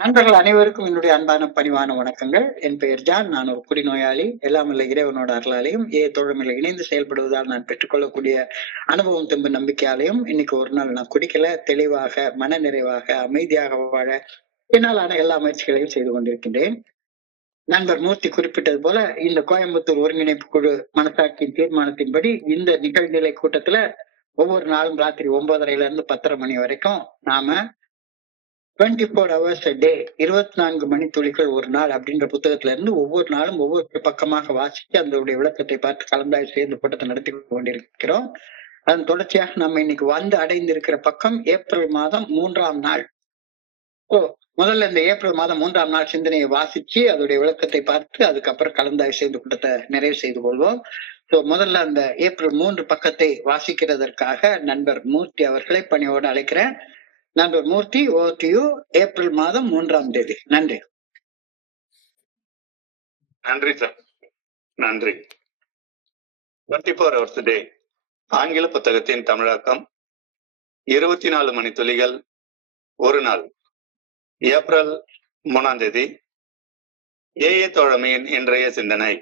நண்பர்கள் அனைவருக்கும் என்னுடைய அன்பான பணிவான வணக்கங்கள். என் பெயர் ஜான். நான் ஒரு குடிநோயாளி. எல்லாம் உள்ள இறைவனோட அருளாலையும் தோழமையில இணைந்து செயல்படுவதால் நான் பெற்றுக்கொள்ளக்கூடிய அனுபவம் தெம்பு நம்பிக்கையாலையும் இன்னைக்கு ஒரு நாள் நான் குடிக்கல, தெளிவாக மன நிறைவாக அமைதியாக வாழ என்னாலான எல்லா முயற்சிகளையும் செய்து கொண்டிருக்கின்றேன். நண்பர் மூர்த்தி குறிப்பிட்டது போல இந்த கோயம்புத்தூர் ஒருங்கிணைப்பு குழு மனசாட்சியின் தீர்மானத்தின்படி இந்த நிகழ்நிலை கூட்டத்துல ஒவ்வொரு நாளும் ராத்திரி 9:30 10:30 மணி வரைக்கும் நாம 24 hours a day 24 மணித்துளிகள் ஒரு நாள் அப்படின்ற புத்தகத்துல இருந்து ஒவ்வொரு நாளும் ஒவ்வொரு பக்கமாக வாசித்து அதனுடைய விளக்கத்தை பார்த்து கலந்தாய்வு செய்து கூட்டத்தை நடத்தி கொண்டிருக்கிறோம். அதன் தொடர்ச்சியாக நம்ம இன்னைக்கு வந்து அடைந்திருக்கிற பக்கம் ஏப்ரல் மாதம் 3ஆம் நாள். முதல்ல இந்த ஏப்ரல் மாதம் 3ஆம் நாள் சிந்தனையை வாசிச்சு அதோடைய விளக்கத்தை பார்த்து அதுக்கப்புறம் கலந்தாய்வு செய்து கூட்டத்தை நிறைவு செய்து கொள்வோம். முதல்ல அந்த ஏப்ரல் 3 பக்கத்தை வாசிக்கிறதற்காக நண்பர் மூர்த்தி அவர்களை பணியோடு அழைக்கிறேன். நண்பர் மூர்த்தி, ஓவர் டு யூ. ஏப்ரல் மாதம் 3ஆம் தேதி. நன்றி. நன்றி சார், நன்றி. 24 hours a day ஆங்கில புத்தகத்தின் தமிழாக்கம் 24 மணித்துளிகள் ஒரு நாள். ஏப்ரல் 3ஆம் தேதி. ஏஏ தோழமையின் இன்றைய சிந்தனை.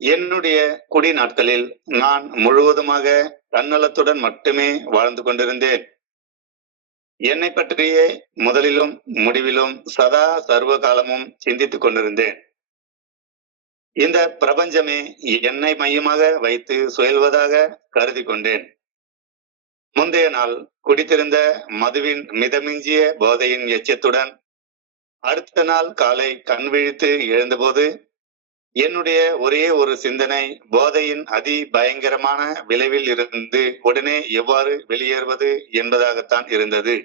என்னுடைய குடி நாட்களில் நான் முழுவதுமாக தன்னலத்துடன் மட்டுமே வாழ்ந்து கொண்டிருந்தேன். என்னை பற்றியே முதலிலும் முடிவிலும் சதா சர்வ காலமும் சிந்தித்துக் கொண்டிருந்தேன். இந்த பிரபஞ்சமே என்னை மையமாக வைத்து சுழல்வதாக கருதி கொண்டேன். முந்தைய நாள் குடித்திருந்த மதுவின் மிதமிஞ்சிய போதையின் எச்சத்துடன் அடுத்த நாள் காலை கண் விழித்து எழுந்தபோது என்னுடைய ஒரே ஒரு சிந்தனை போதையின் அதி பயங்கரமான விளைவில் இருந்து உடனே எவ்வாறு வெளியேறுவது என்பதாகத்தான் இருந்தது.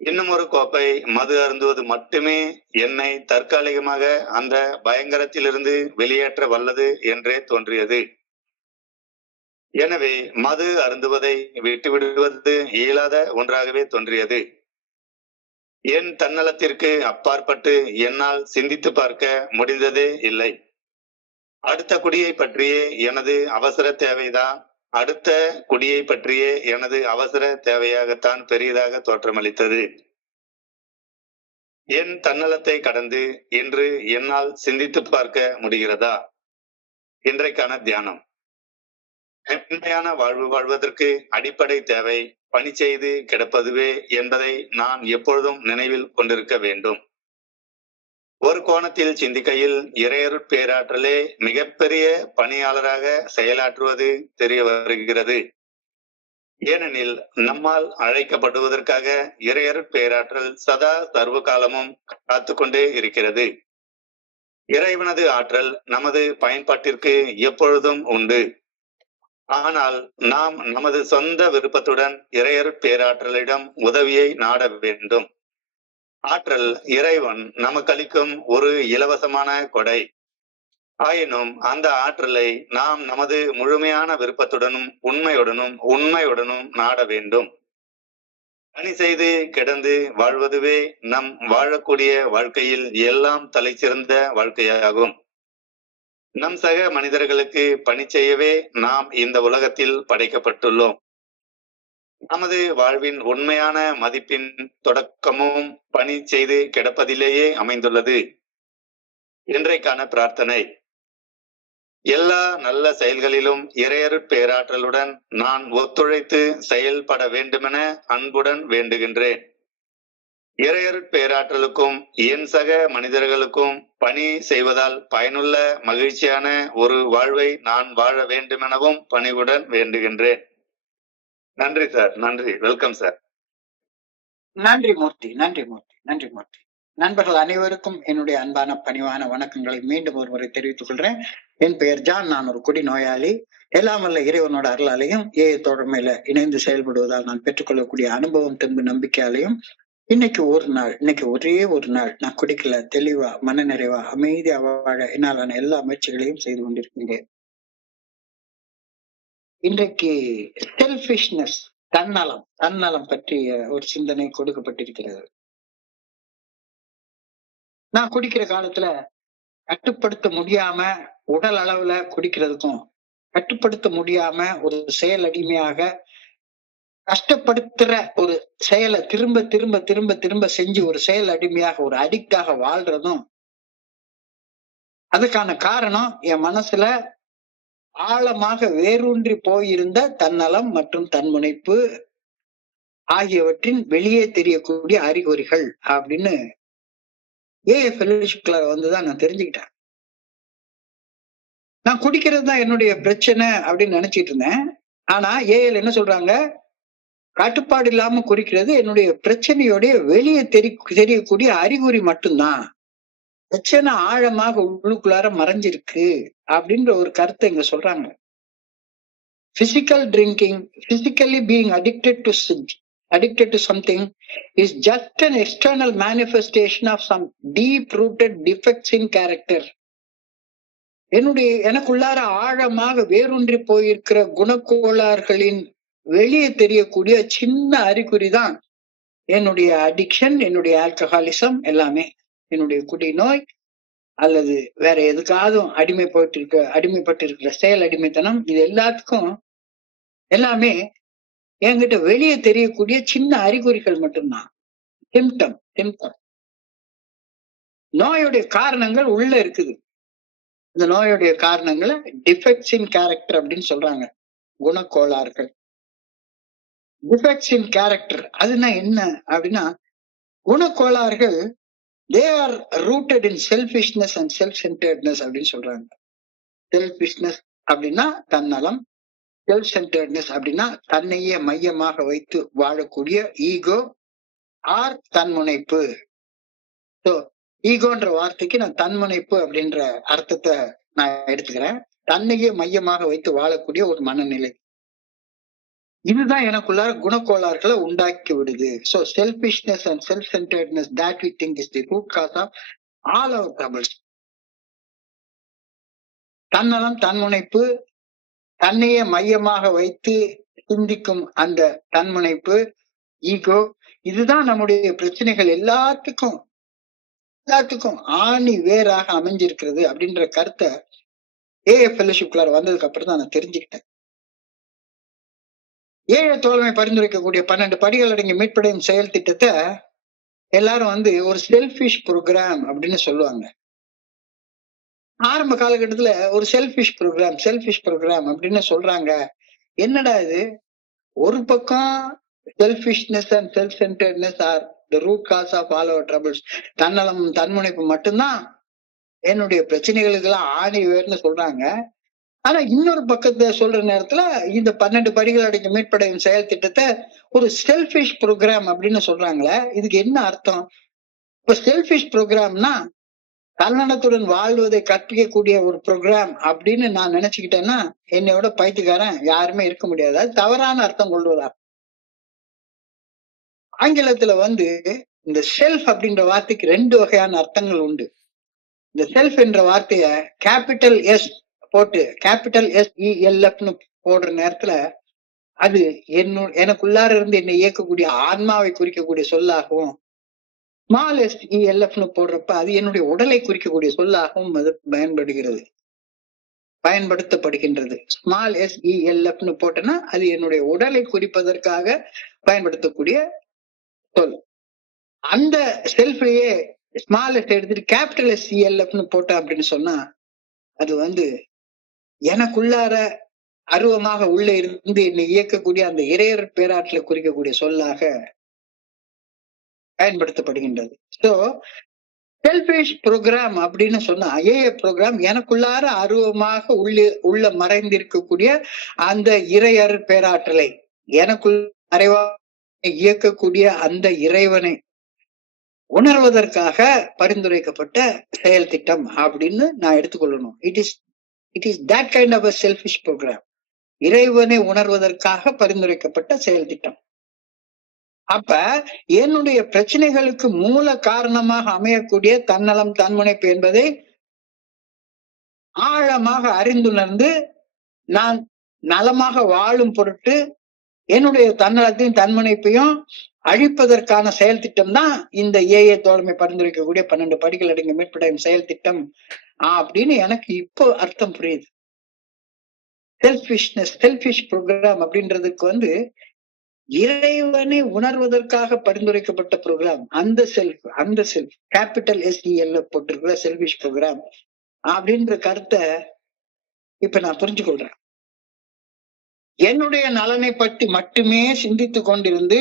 இன்னும் ஒரு கோப்பை மது அருந்துவது மட்டுமே என்னை தற்காலிகமாக அந்த பயங்கரத்திலிருந்து வெளியேற்ற வல்லது என்றே தோன்றியது. எனவே மது அருந்துவதை விட்டுவிடுவது இயலாத ஒன்றாகவே தோன்றியது. என் தன்னலத்திற்கு அப்பாற்பட்டு என்னால் சிந்தித்து பார்க்க முடிந்ததே இல்லை. அடுத்த குடியை பற்றியே எனது அவசர தேவைதான் அடுத்த குடியை பற்றியே எனது அவசர தேவையாகத்தான் பெரியதாக தோற்றமளித்தது. என் தன்னலத்தை கடந்து இன்று என்னால் சிந்தித்து பார்க்க முடிகிறதா? இன்றைக்கான தியானம். உண்மையான வாழ்வு வாழ்வதற்கு அடிப்படை தேவை பணி செய்து கிடப்பதுவே என்பதை நான் எப்பொழுதும் நினைவில் கொண்டிருக்க வேண்டும். ஒரு கோணத்தில் சிந்திக்கையில் இறையருட் பேராற்றலே மிகப்பெரிய பணியாளராக செயலாற்றுவது தெரிய வருகிறது. ஏனெனில் நம்மால் அழைக்கப்படுவதற்காக இறையருட் பேராற்றல் சதா சர்வ காலமும் காத்துக்கொண்டே இருக்கிறது. இறைவனது ஆற்றல் நமது பயன்பாட்டிற்கு எப்பொழுதும் உண்டு. ஆனால் நாம் நமது சொந்த விருப்பத்துடன் இறையருட் பேராற்றலிடம் உதவியை நாட வேண்டும். ஆற்றல் இறைவன் நமக்கு அளிக்கும் ஒரு இலவசமான கொடை. ஆயினும் அந்த ஆற்றலை நாம் நமது முழுமையான விருப்பத்துடனும் உண்மையுடனும் நாட வேண்டும். பணி செய்து கிடந்து வாழ்வதுவே நம் வாழக்கூடிய வாழ்க்கையில் எல்லாம் தலை சிறந்த வாழ்க்கையாகும். நம் சக மனிதர்களுக்கு பணி செய்யவே நாம் இந்த உலகத்தில் படைக்கப்பட்டுள்ளோம். நமது வாழ்வின் உண்மையான மதிப்பின் தொடக்கமும் பணி செய்து கிடப்பதிலேயே அமைந்துள்ளது. இன்றைக்கான பிரார்த்தனை. எல்லா நல்ல செயல்களிலும் இறையருட் பேராற்றலுடன் நான் ஒத்துழைத்து செயல்பட வேண்டுமென அன்புடன் வேண்டுகின்றேன். இறையருட் பேராற்றலுக்கும் என் சக மனிதர்களுக்கும் பணி செய்வதால் பயனுள்ள மகிழ்ச்சியான ஒரு வாழ்வை நான் வாழ வேண்டுமெனவும் பணிவுடன் வேண்டுகின்றேன். நன்றி சார், நன்றி. Welcome sir. நன்றி மூர்த்தி, நன்றி மூர்த்தி, நன்றி மூர்த்தி. நண்பர்கள் அனைவருக்கும் என்னுடைய அன்பான பணிவான வணக்கங்களை மீண்டும் ஒருமுறை தெரிவித்துக் கொள்றேன். என் பெயர் ஜான். நான் ஒரு குடிநோயாளி. எல்லாம் வல்ல இறைவனோட அருளாலையும் தோழமையில இணைந்து செயல்படுவதால் நான் பெற்றுக்கொள்ளக்கூடிய அனுபவம் தெம்பு நம்பிக்கையாலையும் இன்னைக்கு ஒரே ஒரு நாள் நான் குடிக்கல, தெளிவா மன நிறைவா அமைதியா வாழ என்னாலான எல்லா முயற்சிகளையும் செய்து கொண்டிருக்கின்றேன். இன்றைக்கு செல்ஃபிஷ்னஸ், தன்னலம் பற்றிய ஒரு சிந்தனை கொடுக்கப்பட்டிருக்கிறது. நான் குடிக்கிற காலத்துல கட்டுப்படுத்த முடியாம உடல் அளவுல குடிக்கிறதுக்கும் கட்டுப்படுத்த முடியாம ஒரு செயல் அடிமையாக கஷ்டப்படுத்துற ஒரு செயலை திரும்ப திரும்ப திரும்ப திரும்ப செஞ்சு ஒரு செயல் அடிமையாக ஒரு அடிக்டாக வாழ்றதும், அதுக்கான காரணம் என் மனசுல ஆழமாக வேரூன்றி போயிருந்த தன்னலம் மற்றும் தன்முனைப்பு ஆகியவற்றின் வெளியே தெரியக்கூடிய அறிகுறிகள் அப்படின்னு ஃபெலோஷிப்ல வந்துதான் நான் தெரிஞ்சுக்கிட்டேன். நான் குடிக்கிறது தான் என்னுடைய பிரச்சனை அப்படின்னு நினைச்சிட்டு இருந்தேன். ஆனா ஏஎல் என்ன சொல்றாங்க, கட்டுப்பாடு இல்லாம குறிக்கிறது என்னுடைய பிரச்சனையோடைய வெளியே தெரியக்கூடிய அறிகுறி மட்டும்தான். பிரச்சனை ஆழமாக உள்ளுக்குள்ளார மறைஞ்சிருக்கு அப்படின்ற ஒரு கருத்தை இங்க சொல்றாங்க. Physical drinking, physically being addicted to something is just an external manifestation of some deep-rooted defects in character. எனக்குள்ளார ஆழமாக வேரூன்றி போயிருக்கிற குணக்கோளாறுகளின் வெளியே தெரியக்கூடிய சின்ன அறிகுறி தான் என்னுடைய அடிக்ஷன், என்னுடைய ஆல்கஹாலிசம், எல்லாமே என்னுடைய குடிநோய் அல்லது வேற எதுக்காவது அடிமைப்பட்டு இருக்கிற செயல் அடிமைத்தனம், இது எல்லாத்துக்கும் எல்லாமே என்கிட்ட வெளியே தெரியக்கூடிய சின்ன அறிகுறிகள் மட்டும்தான். சிம்டம். நோயுடைய காரணங்கள் உள்ள இருக்குது. இந்த நோயுடைய காரணங்களை டிஃபெக்ட்ஸ் இன் கேரக்டர் அப்படின்னு சொல்றாங்க. குணக்கோளாறுகள், டிஃபெக்ட்ஸ் இன் கேரக்டர். அதுனா என்ன அப்படின்னா, குணக்கோளாறுகள் they are rooted in selfishness and self centredness அப்படின்னு சொல்றாங்க. செல்ஃபிஷ்னஸ் அப்படின்னா தன்னலம், செல்ஃப் சென்டர்ட்னஸ் அப்படின்னா தன்னையே மையமாக வைத்து வாழக்கூடிய ஈகோ ஆர் தன்முனைப்பு. ஈகோன்ற வார்த்தைக்கு நான் தன்முனைப்பு அப்படின்ற அர்த்தத்தை நான் எடுத்துக்கிறேன். தன்னையே மையமாக வைத்து வாழக்கூடிய ஒரு மனநிலை, இதுதான் எனக்குள்ளார குணக்கோளாறுகளை உண்டாக்கி விடுது. So selfishness and self-centeredness that we think is the root cause of all our troubles. தன்னலம், தன்முனைப்பு, தன்னையே மையமாக வைத்து சிந்திக்கும் அந்த தன்முனைப்பு, ஈகோ, இதுதான் நம்முடைய பிரச்சனைகள் எல்லாத்துக்கும் ஆணி வேறாக அமைஞ்சிருக்கிறது அப்படின்ற கருத்தை ஃபெலோஷிப்குள்ளார வந்ததுக்கு அப்புறம் தான் நான் தெரிஞ்சுக்கிட்டேன். தோழமை பரிந்துரைக்கக்கூடிய 12 படிகள் அடங்கிய மீட்படையும் செயல் திட்டத்தை எல்லாரும் ஒரு செல்ஃபிஷ் ப்ரோக்ராம் அப்படின்னு சொல்லுவாங்க. ஆரம்ப காலகட்டத்துல ஒரு செல்ஃபிஷ் ப்ரோக்ராம் அப்படின்னு சொல்றாங்க. என்னடா இது, ஒரு பக்கம் selfishness and self centredness are the root cause of all our troubles, தன்னலம் தன்முனைப்பு மட்டும்தான் என்னுடைய பிரச்சனைகளுக்கு எல்லாம் ஆணி வேர்னு சொல்றாங்க. ஆனா இன்னொரு பக்கத்தை சொல்ற நேரத்துல இந்த 12 படிகள் அடங்கிய மீட்படையும் செயல் திட்டத்தை ஒரு செல்ஃபிஷ் ப்ரோக்ராம் அப்படின்னு சொல்றாங்களே, இதுக்கு என்ன அர்த்தம்? இப்ப செல்ஃபிஷ் ப்ரோக்ராம்னா தன்னலத்துடன் வாழ்வதை கற்பிக்கக்கூடிய ஒரு ப்ரோக்ராம் அப்படின்னு நான் நினைச்சுக்கிட்டேன்னா என்னையோட பைத்தியக்காரன் யாருமே இருக்க முடியாது. அது தவறான அர்த்தம் கொள்வதா. ஆங்கிலத்துல இந்த செல்ஃப் அப்படின்ற வார்த்தைக்கு 2 வகையான அர்த்தங்கள் உண்டு. இந்த செல்ஃப் என்ற வார்த்தைய கேபிட்டல் எஸ் போட்டு கேபிட்டல் SELFன்னு போடுற நேரத்துல அது எனக்குள்ளார இருந்து என்னை இயக்கக்கூடிய ஆன்மாவை குறிக்கக்கூடிய சொல்லாகவும், ஸ்மால் SELFன்னு போடுறப்ப அது என்னுடைய உடலை குறிக்கக்கூடிய சொல்லாகவும் அது பயன்படுத்தப்படுகின்றது. ஸ்மால் SELFன்னு போட்டேன்னா அது என்னுடைய உடலை குறிப்பதற்காக பயன்படுத்தக்கூடிய சொல். அந்த செல்ஃபையே ஸ்மால் எடுத்துட்டு கேபிட்டல் SELFன்னு போட்டேன் அப்படின்னு சொன்னா அது எனக்குள்ளார அருவமாக உள்ள இருந்து என்னை இயக்கக்கூடிய அந்த இறையர் பேராற்றலை குறிக்கக்கூடிய சொல்லாக பயன்படுத்தப்படுகின்றது. சோ செல்ஃபிஷ் ப்ரோக்ராம் அப்படின்னு சொன்னா ப்ரோக்ராம் எனக்குள்ளார அருவமாக உள்ள மறைந்திருக்கக்கூடிய அந்த இறையர் பேராற்றலை, எனக்குள் மறைவா இயக்கக்கூடிய அந்த இறைவனை உணர்வதற்காக பரிந்துரைக்கப்பட்ட செயல் திட்டம் அப்படின்னு நான் எடுத்துக்கொள்ளணும். It is that kind of a selfish programme. இறைவனை உணர்வதற்காக பரிந்துரைக்கப்பட்ட செயல் திட்டம். அப்ப என்னுடைய பிரச்சனைகளுக்கு மூல காரணமாக அமையக்கூடிய தன்னலம் தன்முனைப்பு என்பதை ஆழமாக அறிந்துணர்ந்து நான் நலமாக வாழும் பொருட்டு என்னுடைய தன்னலத்தையும் தன்முனைப்பையும் அழிப்பதற்கான செயல் திட்டம் தான் இந்த தோழமை பரிந்துரைக்கக்கூடிய 12 படிகள் அடங்கிய மீட்படையும் செயல் திட்டம் அப்படின்னு எனக்கு இப்போ அர்த்தம் புரியுது. செல்ஃபிஷ் ப்ரோக்ராம் அப்படின்றதுக்கு இறைவனை உணர்வதற்காக பரிந்துரைக்கப்பட்ட ப்ரோக்ராம் அந்த செல்ஃப் கேபிட்டல் SEL போட்டிருக்கிற செல்ஃபிஷ் ப்ரோக்ராம் அப்படின்ற கருத்தை இப்ப நான் புரிஞ்சு கொள்றேன். என்னுடைய நலனை பற்றி மட்டுமே சிந்தித்துக் கொண்டிருந்து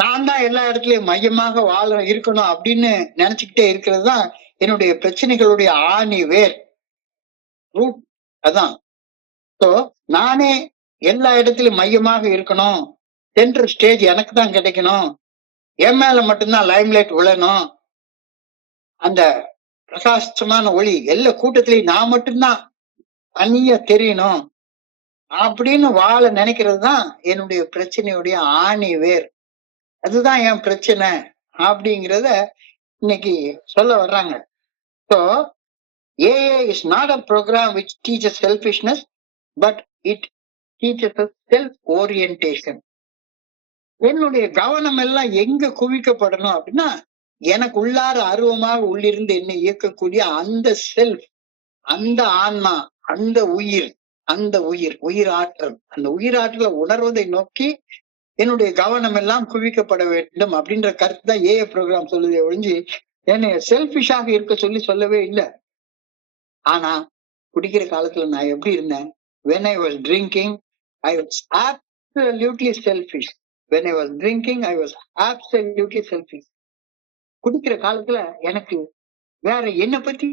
நான் தான் எல்லா இடத்துலயும் மையமாக வாழ இருக்கணும் அப்படின்னு நினைச்சுக்கிட்டே இருக்கிறது தான் என்னுடைய பிரச்சனைகளுடைய ஆணி வேர் ரூட். அதான் நானே எல்லா இடத்துலயும் மையமாக இருக்கணும், சென்ட்ரல் ஸ்டேஜ் எனக்கு தான் கிடைக்கணும், என் மேல மட்டும்தான் லைம் லைட் விழணும், அந்த பிரகாசமான ஒளி எல்லா கூட்டத்திலையும் நான் மட்டும்தான் தனியா தெரியணும் அப்படின்னு வாழ நினைக்கிறது தான் என்னுடைய பிரச்சனையுடைய ஆணி வேர். அதுதான் என் பிரச்சனை அப்படிங்கிறத இன்னைக்கு சொல்ல வர்றாங்க. So AA is not a program which teaches selfishness, but it teaches us self-orientation. என்னுடைய கவனம் எல்லாம் எங்க குவிக்கப்படணும் அப்படின்னா, எனக்கு உள்ளார அருவமாக உள்ளிருந்து என்னை இயக்கக்கூடிய அந்த செல்ஃப், அந்த ஆன்மா, அந்த உயிர் ஆற்றல், அந்த உயிராற்றலை உணர்வதை நோக்கி என்னுடைய கவனம் எல்லாம் குவிக்கப்பட வேண்டும் அப்படின்ற கருத்து தான் ஏஏ ப்ரோக்ராம் சொல்லுதே ஒழிஞ்சு என்னை செல்ஃபிஷாக இருக்க சொல்லவே இல்லை. ஆனா குடிக்கிற காலத்துல நான் எப்படி இருந்தேன்? when I was drinking I was absolutely selfish. when I was drinking I was absolutely selfish. குடிக்கிற காலத்துல எனக்கு வேற என்னை பத்தி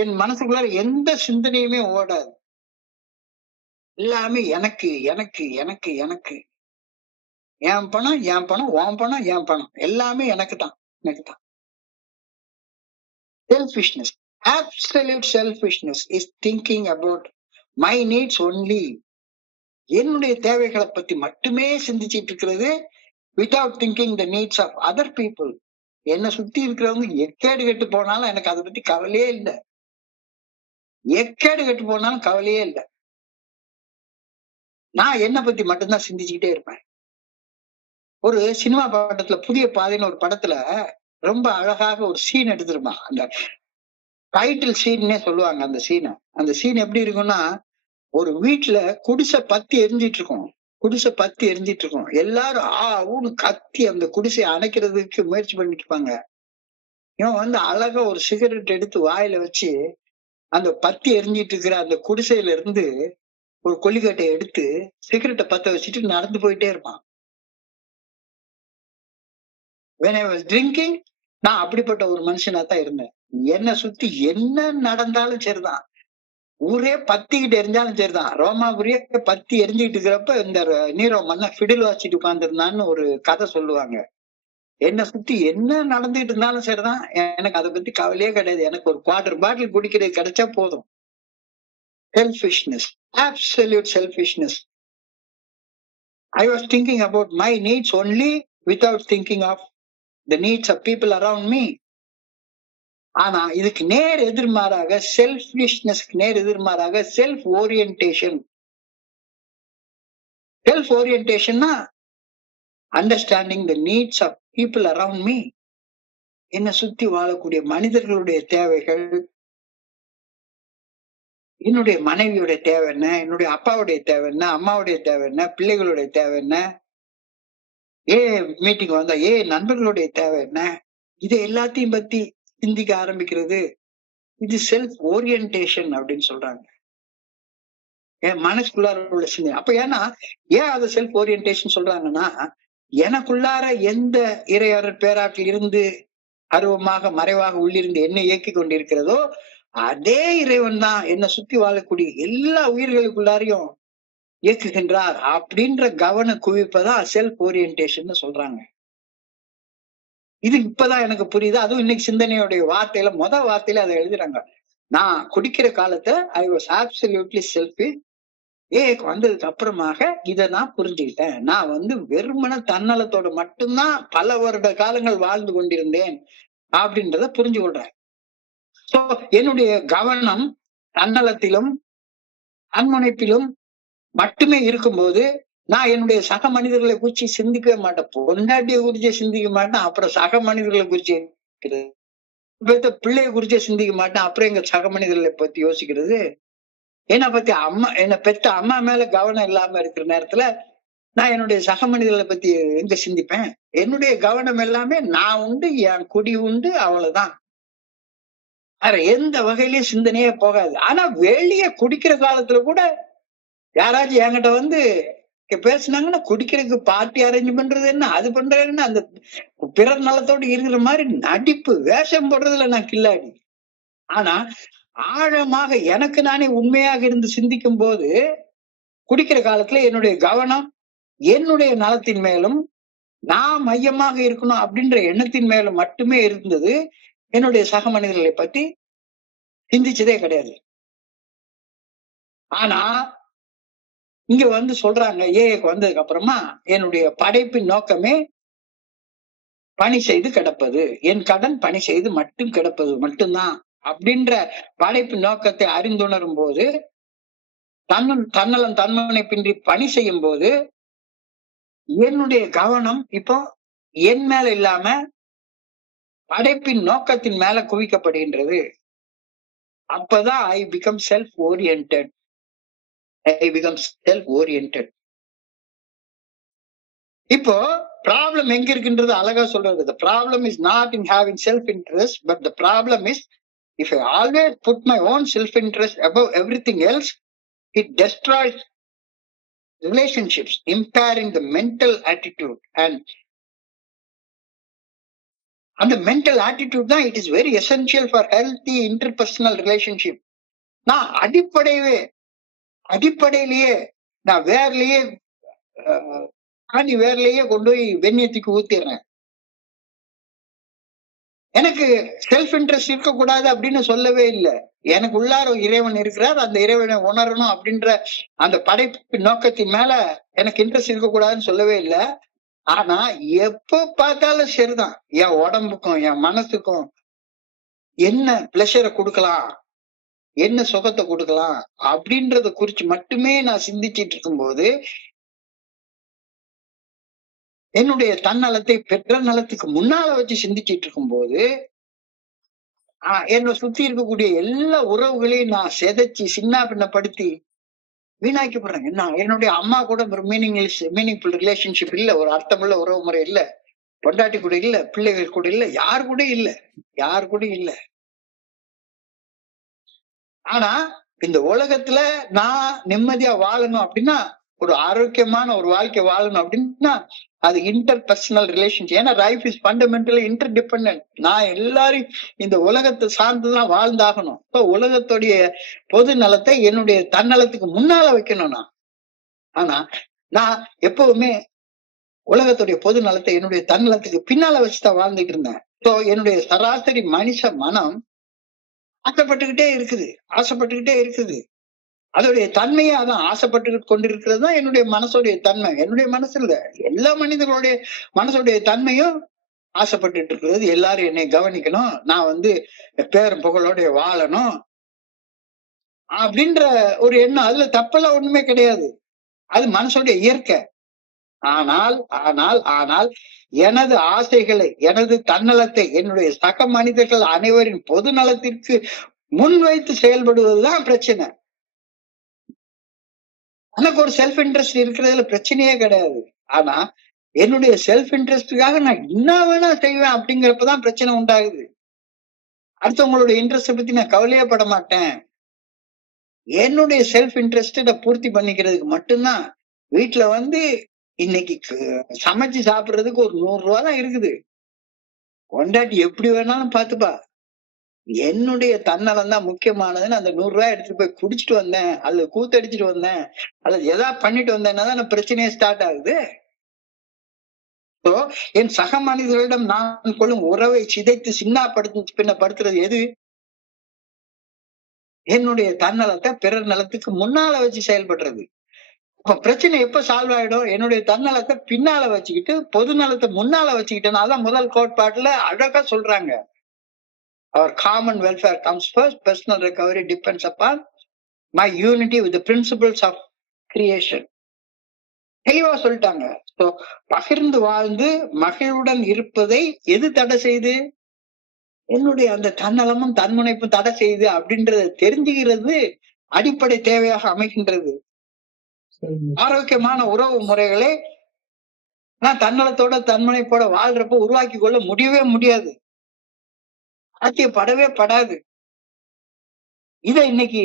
என் மனசுக்குள்ளார எந்த சிந்தனையுமே ஓடாது. எல்லாமே எனக்கு எனக்கு எனக்கு எனக்கு என் பணம் உன் பணம் என் பணம் எல்லாமே எனக்கு தான். Selfishness, absolute selfishness is thinking about my needs only. என்னுடைய தேவைகளை பத்தி மட்டுமே சிந்திச்சிட்டு இருக்கிறது without thinking the needs of other people. என்னை சுத்தி இருக்கிறவங்க எக்கேடு கெட்டு போனாலும் எனக்கு அதை பத்தி கவலையே இல்லை. எக்கேடு கெட்டு போனாலும் கவலையே இல்லை. நான் என்னை பத்தி மட்டும்தான் சிந்திச்சுக்கிட்டே இருப்பேன். ஒரு சினிமா படத்துல புதிய பாதைன்னு ஒரு படத்துல ரொம்ப அழகாக ஒரு சீன் எடுத்துருப்பான். அந்த டைட்டில் சீன்னே சொல்லுவாங்க. அந்த சீன் எப்படி இருக்கும்னா, ஒரு வீட்டுல குடிசை பத்தி எரிஞ்சிட்டு இருக்கும். எல்லாரும் கத்தி அந்த குடிசையை அணைக்கிறதுக்கு முயற்சி பண்ணிட்டு இருப்பாங்க. இவன் அழகா ஒரு சிகரெட் எடுத்து வாயில வச்சு அந்த பத்தி எரிஞ்சிட்டு இருக்கிற அந்த குடிசையில இருந்து ஒரு கொல்லிக்கட்டை எடுத்து சிகரெட்டை பத்த வச்சுட்டு நடந்து போயிட்டே இருப்பான். when I was drinking நான் அப்படிப்பட்ட ஒரு மனுஷனா தான் இருந்தேன். என்னை சுத்தி என்ன நடந்தாலும் சரிதான், ஊரே பத்திக்கிட்டு எரிஞ்சாலும் சரிதான். ரோமாபுரியே பத்தி எரிஞ்சுக்கிட்டு இருக்கிறப்ப இந்த நீரோ மன்னன் ஃபிடில் வாசிட்டு உட்கார்ந்துருந்தான்னு ஒரு கதை சொல்லுவாங்க. என்னை சுத்தி என்ன நடந்துகிட்டு இருந்தாலும் சரிதான், எனக்கு அதை பத்தி கவலையே கிடையாது. எனக்கு ஒரு குவார்டர் பாட்டில் குடிக்கிறது கிடைச்சா போதும். Selfishness, absolute selfishness. I was thinking about my needs only without thinking of the needs of people around me. ஆனா இதுக்கு நேர் எதிர்மாறாக செல்ஃபிஷ்னஸ்க்கு நேர் எதிர்மாறாக செல்ஃப் ஓரியன்டேஷன்னா understanding the needs of people around me. என்னை சுத்தி வாழக்கூடிய மனிதர்களுடைய தேவைகள், என்னுடைய மனைவியோட தேவை என்ன, என்னுடைய அப்பாவுடைய தேவை என்ன, அம்மாவுடைய தேவை என்ன, பிள்ளைகளுடைய தேவை என்ன, மீட்டிங் வந்தா நண்பர்களுடைய தேவை என்ன, இது எல்லாத்தையும் பத்தி சிந்திக்க ஆரம்பிக்கிறது. இது செல்ஃப் ஓரியன்டேஷன் அப்படின்னு சொல்றாங்க. என் மனசுக்குள்ளார உள்ள சிந்தனை. அப்ப ஏன் அதை செல்ஃப் ஓரியன்டேஷன் சொல்றாங்கன்னா, எனக்குள்ளார எந்த இறையாளர் பேராற்றில் இருந்து அருவமாக மறைவாக உள்ளிருந்து என்னை இயக்கி கொண்டிருக்கிறதோ அதே இறைவன் தான் என்னை சுத்தி வாழக்கூடிய எல்லா உயிர்களுக்குள்ளாரையும் இயக்குகின்றார் அப்படின்ற கவன குவிப்பதான் செல்ஃப் ஓரியன்டேஷன் சொல்றாங்க. இது இப்பதான் எனக்கு புரியுது. அதுவும் இன்னைக்கு சிந்தனையுடைய வார்த்தையில முதல் வார்த்தையில அதை எழுதுறாங்க. நான் குடிக்கிற காலத்தை ஐ வாஸ் அப்சல்யூட்லி செல்ஃபிஷ். வந்ததுக்கு அப்புறமாக இதை நான் புரிஞ்சுக்கிட்டேன். நான் வெறுமன தன்னலத்தோட மட்டும்தான் பல வருட காலங்கள் வாழ்ந்து கொண்டிருந்தேன் அப்படின்றத புரிஞ்சு கொள்றேன். சோ என்னுடைய கவனம் தன்னலத்திலும் அன்முனைப்பிலும் மட்டுமே இருக்கும்போது நான் என்னுடைய சக மனிதர்களை குறிச்சு சிந்திக்கவே மாட்டேன். பொண்டாட்டியை குறிச்சே சிந்திக்க மாட்டேன், அப்புறம் சக மனிதர்களை குறிச்சு பிள்ளைய குறிச்சே சிந்திக்க மாட்டேன், அப்புறம் எங்க சக மனிதர்களை பத்தி யோசிக்கிறது. என்னை பத்தி என்னை பெத்த அம்மா மேல கவனம் இல்லாம இருக்கிற நேரத்துல நான் என்னுடைய சக மனிதர்களை பத்தி எங்க சிந்திப்பேன்? என்னுடைய கவனம் எல்லாமே நான் உண்டு, என் குடி உண்டு, அவ்வளவுதான். வேற எந்த வகையிலயும் சிந்தனையே போகாது. ஆனா வெளிய குடிக்கிற காலத்துல கூட யாராச்சும் என்கிட்ட வந்து பேசுனாங்கன்னா, குடிக்கிறதுக்கு பார்ட்டி அரேஞ்ச் பண்றது என்ன, அது பண்றதுன்னு அந்த பிறர் நலத்தோடு இருக்கிற மாதிரி நடிப்பு வேஷம் போடுறதுல நான் கில்லாடி. ஆனா ஆழமாக எனக்கு நானே உண்மையாக இருந்து சிந்திக்கும் போது குடிக்கிற காலத்துல என்னுடைய கவனம் என்னுடைய நலத்தின் மேலும் நான் மையமாக இருக்கணும் அப்படின்ற எண்ணத்தின் மேலும் மட்டுமே இருந்தது. என்னுடைய சக மனிதர்களை பத்தி சிந்திச்சதே கிடையாது. ஆனா இங்க வந்து சொல்றாங்க ஏக்கு வந்ததுக்கு அப்புறமா என்னுடைய படைப்பின் நோக்கமே பணி செய்து கிடப்பது, என் கடன் பணி செய்து மட்டும் கிடப்பது மட்டும்தான் அப்படின்ற படைப்பின் நோக்கத்தை அறிந்துணரும் போது, தன்னலம் தன்மனைப்பின்றி பணி செய்யும் போது என்னுடைய கவனம் இப்போ என் மேல இல்லாம படைப்பின் நோக்கத்தின் மேல குவிக்கப்படுகின்றது. அப்பதான் ஐ பிகம் செல்ஃப் ஓரியன்டட். இப்போ ப்ராப்ளம் எங்க இருக்குன்றது அழகா சொல்றது. The problem is not in having self interest, but the problem is if I always put my own self interest above everything else, it destroys relationships, impairing the mental attitude. And the mental attitude தான் it is very essential for healthy interpersonal relationship. நான் அடிப்படையிலேயே நான் வேர்லயே கொண்டு போய் வெந்நியத்துக்கு ஊத்திடுறேன். எனக்கு self interest இருக்கக்கூடாது அப்படின்னு சொல்லவே இல்லை. எனக்கு உள்ளார இறைவன் இருக்கிறார், அந்த இறைவனை உணரணும் அப்படின்ற அந்த படைப்பு நோக்கத்தின் மேல எனக்கு இன்ட்ரெஸ்ட் இருக்கக்கூடாதுன்னு சொல்லவே இல்லை. ஆனா எப்ப பார்த்தாலும் சரிதான், என் உடம்புக்கும் என் மனசுக்கும் என்ன பிளஷரை கொடுக்கலாம், என்ன சுகத்தை கொடுக்கலாம் அப்படின்றத குறிச்சு மட்டுமே நான் சிந்திச்சிட்டு இருக்கும்போது என்னுடைய தன்னலத்தை பெற்ற நலத்துக்கு முன்னால வச்சு சிந்திச்சிட்டு இருக்கும்போது என்னை சுத்தி இருக்கக்கூடிய எல்லா உறவுகளையும் நான் செதைச்சு சின்ன பின்னப்படுத்தி வீணாக்கப்படுறேன். என்னுடைய அம்மா கூட ஒரு மீனிங்ஃபுல் ரிலேஷன்ஷிப் இல்ல, ஒரு அர்த்தமுள்ள உறவு முறை இல்ல, பொண்டாட்டி கூட இல்ல, பிள்ளைகள் கூட இல்ல, யாரு கூட இல்ல. ஆனா இந்த உலகத்துல நான் நிம்மதியா வாழணும் அப்படின்னா, ஒரு ஆரோக்கியமான ஒரு வாழ்க்கை வாழணும் அப்படின்னா அது இன்டர்பர்சனல் ரிலேஷன்ஷிப். ஏன்னா லைஃப் இஸ் ஃபண்டமெண்டலி இன்டர்டிபெண்டன்ட். நான் எல்லாரும் இந்த உலகத்தை சார்ந்துதான் வாழ்ந்தாகணும். இப்போ உலகத்துடைய பொது நலத்தை என்னுடைய தன்னலத்துக்கு முன்னால வைக்கணும் நான். ஆனா நான் எப்பவுமே உலகத்துடைய பொது நலத்தை என்னுடைய தன்னலத்துக்கு பின்னால வச்சுதான் வாழ்ந்துட்டு இருந்தேன். ஸோ என்னுடைய சராசரி மனுஷ மனம் ஆசைப்பட்டுக்கிட்டே இருக்குது. அதோடைய தன்மையே அதான், ஆசைப்பட்டு கொண்டிருக்கிறது தான் என்னுடைய மனசுடைய தன்மை. என்னுடைய மனசு இல்ல, எல்லா மனிதர்களுடைய மனசுடைய தன்மையும் ஆசைப்பட்டு இருக்கிறது. எல்லாரும் என்னை கவனிக்கணும், நான் பேரும் புகழோட வாழணும் அப்படின்ற ஒரு எண்ணம். அதுல தப்பெல்லாம் ஒண்ணுமே கிடையாது, அது மனசுடைய இயற்கை. ஆனால் எனது ஆசைகளை, எனது தன்னலத்தை என்னுடைய சக மனிதர்கள் அனைவரின் பொது நலத்திற்கு முன்வைத்து செயல்படுவதுதான் பிரச்சனை. எனக்கு ஒரு செல்ஃப் இன்ட்ரெஸ்ட் இருக்கிறதுல பிரச்சனையே கிடையாது. ஆனா என்னுடைய செல்ஃப் இன்ட்ரெஸ்டுக்காக நான் என்ன வேணா செய்வேன் அப்படிங்கிறப்பதான் பிரச்சனை உண்டாகுது. அடுத்தவங்களுடைய இன்ட்ரெஸ்ட பத்தி நான் கவலையே பட மாட்டேன். என்னுடைய செல்ஃப் இன்ட்ரெஸ்ட பூர்த்தி பண்ணிக்கிறதுக்கு மட்டும்தான் வீட்டுல இன்னைக்கு சமைச்சு சாப்பிடுறதுக்கு ஒரு 100 ரூபா தான் இருக்குது. கொண்டாட்டி எப்படி வேணாலும் பாத்துப்பா, என்னுடைய தன்னலம் தான் முக்கியமானதுன்னு அந்த 100 ரூபாய் எடுத்துட்டு போய் குடிச்சிட்டு வந்தேன், அல்லது கூத்தடிச்சிட்டு வந்தேன், அல்லது ஏதாவது பண்ணிட்டு வந்தேன்னா தான் பிரச்சனையே ஸ்டார்ட் ஆகுது. என் சக மனிதர்களிடம் நான் கொள்ளும் உறவை சிதைத்து பின்னப்படுத்துறது எது? என்னுடைய தன்னலத்தை பிறர் நலத்துக்கு முன்னால வச்சு செயல்படுறது. அப்ப பிரச்சனை எப்ப சால்வ் ஆயிடும்? என்னுடைய தன்னலத்தை பின்னால வச்சுக்கிட்டு பொது நலத்தை முன்னால வச்சுக்கிட்டேன்னா, அதான் முதல் கோட்பாட்டுல அழகா சொல்றாங்க. Our common welfare comes first. Personal recovery depends upon my unity with the principles of creation. தெளிவா சொல்லிட்டாங்க. பகிர்ந்து வாழ்ந்து மகிழ்வுடன் இருப்பதை எது தடை செய்து? என்னுடைய அந்த தன்னலமும் தன்முனைப்பும் தடை செய்து அப்படின்றத தெரிஞ்சுக்கிறது அடிப்படை தேவையாக அமைகின்றது. ஆரோக்கியமான உறவு முறைகளை நான் தன்னலத்தோட தன்முனைப்போட வாழ்றப்ப உருவாக்கி கொள்ள முடியவே முடியாது, சாத்தியப்படவே படாது. இதை இன்னைக்கு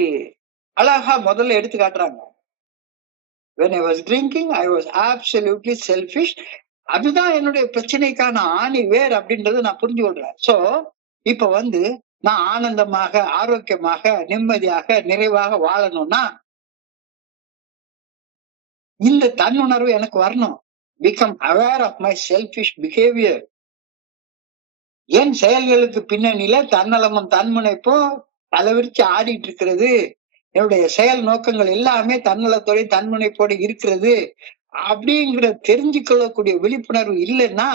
அழகா முதல்ல எடுத்து காட்டுறாங்க. When I was drinking, I was absolutely selfish. அதுதான் என்னுடைய பிரச்சனைக்கான ஆணி வேர் அப்படின்றத நான் புரிஞ்சு கொள்றேன். சோ இப்ப நான் ஆனந்தமாக, ஆரோக்கியமாக, நிம்மதியாக, நிறைவாக வாழணும்னா இந்த தன்னுணர்வு எனக்கு வரணும். Become aware of my selfish behavior. என் செயல்களுக்கு பின்னணியில தன்னலமும் தன்முனைப்பும் தலைவிரிச்சு ஆடிட்டு இருக்கிறது. என்னுடைய செயல் நோக்கங்கள் எல்லாமே தன்னலத்தோட தன்முனைப்போட இருக்கிறது அப்படிங்கிற தெரிஞ்சு கொள்ளக்கூடிய விழிப்புணர்வு இல்லைன்னா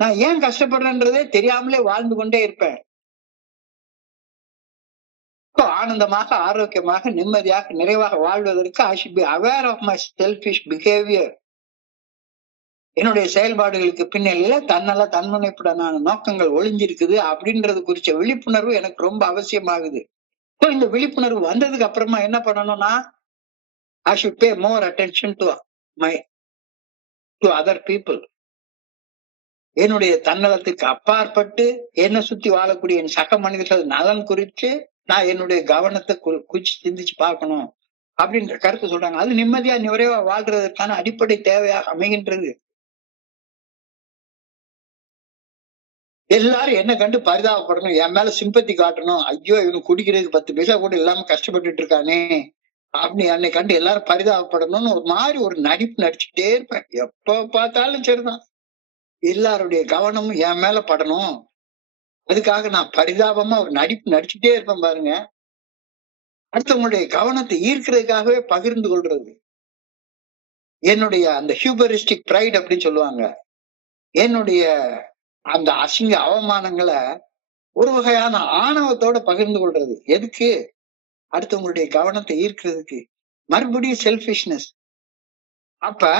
நான் ஏன் கஷ்டப்படுறேன்றதே தெரியாமலே வாழ்ந்து கொண்டே இருப்பேன். ஆனந்தமாக, ஆரோக்கியமாக, நிம்மதியாக, நிறைவாக வாழ்வதற்கு I should be aware of my selfish behavior. என்னுடைய செயல்பாடுகளுக்கு பின்னணியில தன்னல தன்முனைப்புடனான நோக்கங்கள் ஒளிஞ்சிருக்குது அப்படின்றது குறிச்ச விழிப்புணர்வு எனக்கு ரொம்ப அவசியமாகுது. இந்த விழிப்புணர்வு வந்ததுக்கு அப்புறமா என்ன பண்ணணும்னா I should pay more attention to other people. என்னுடைய தன்னலத்துக்கு அப்பாற்பட்டு என்ன சுத்தி வாழக்கூடிய என் சக மனிதர்கள் நலன் குறித்து நான் என்னுடைய கவனத்தை குச்சி சிந்திச்சு பார்க்கணும் அப்படின்ற கருத்து சொல்றாங்க. அது நிம்மதியா நிறைவா வாழ்றதற்கான அடிப்படை தேவையாக அமைகின்றது. எல்லாரும் என்ன கண்டு பரிதாபப்படணும், என் மேல சிம்பத்தி காட்டணும், ஐயோ இவனு குடிக்கிறதுக்கு 10 பைசா கூட இல்லாம கஷ்டப்பட்டுட்டு இருக்கானே அப்படி என்னை கண்டு எல்லாரும் பரிதாபப்படணும்னு ஒரு மாதிரி ஒரு நடிப்பு நடிச்சுட்டே இருப்பேன். எப்ப பார்த்தாலும் சரிதான், எல்லாருடைய கவனமும் என் மேல படணும், அதுக்காக நான் பரிதாபமா ஒரு நடிப்பு நடிச்சுட்டே இருப்பேன் பாருங்க. அடுத்தவங்களுடைய கவனத்தை ஈர்க்கிறதுக்காகவே பகிர்ந்து கொள்றது. என்னுடைய அந்த ஹியூபரிஸ்டிக் பிரைட் அப்படின்னு சொல்லுவாங்க, என்னுடைய அந்த அசிங்க அவமானங்களை ஒரு வகையான ஆணவத்தோட பகிர்ந்து கொள்றது. எதுக்கு? அடுத்தவங்களுடைய கவனத்தை ஈர்க்கிறதுக்கு. மறுபடியும் செல்ஃபிஷ்னஸ். அப்ப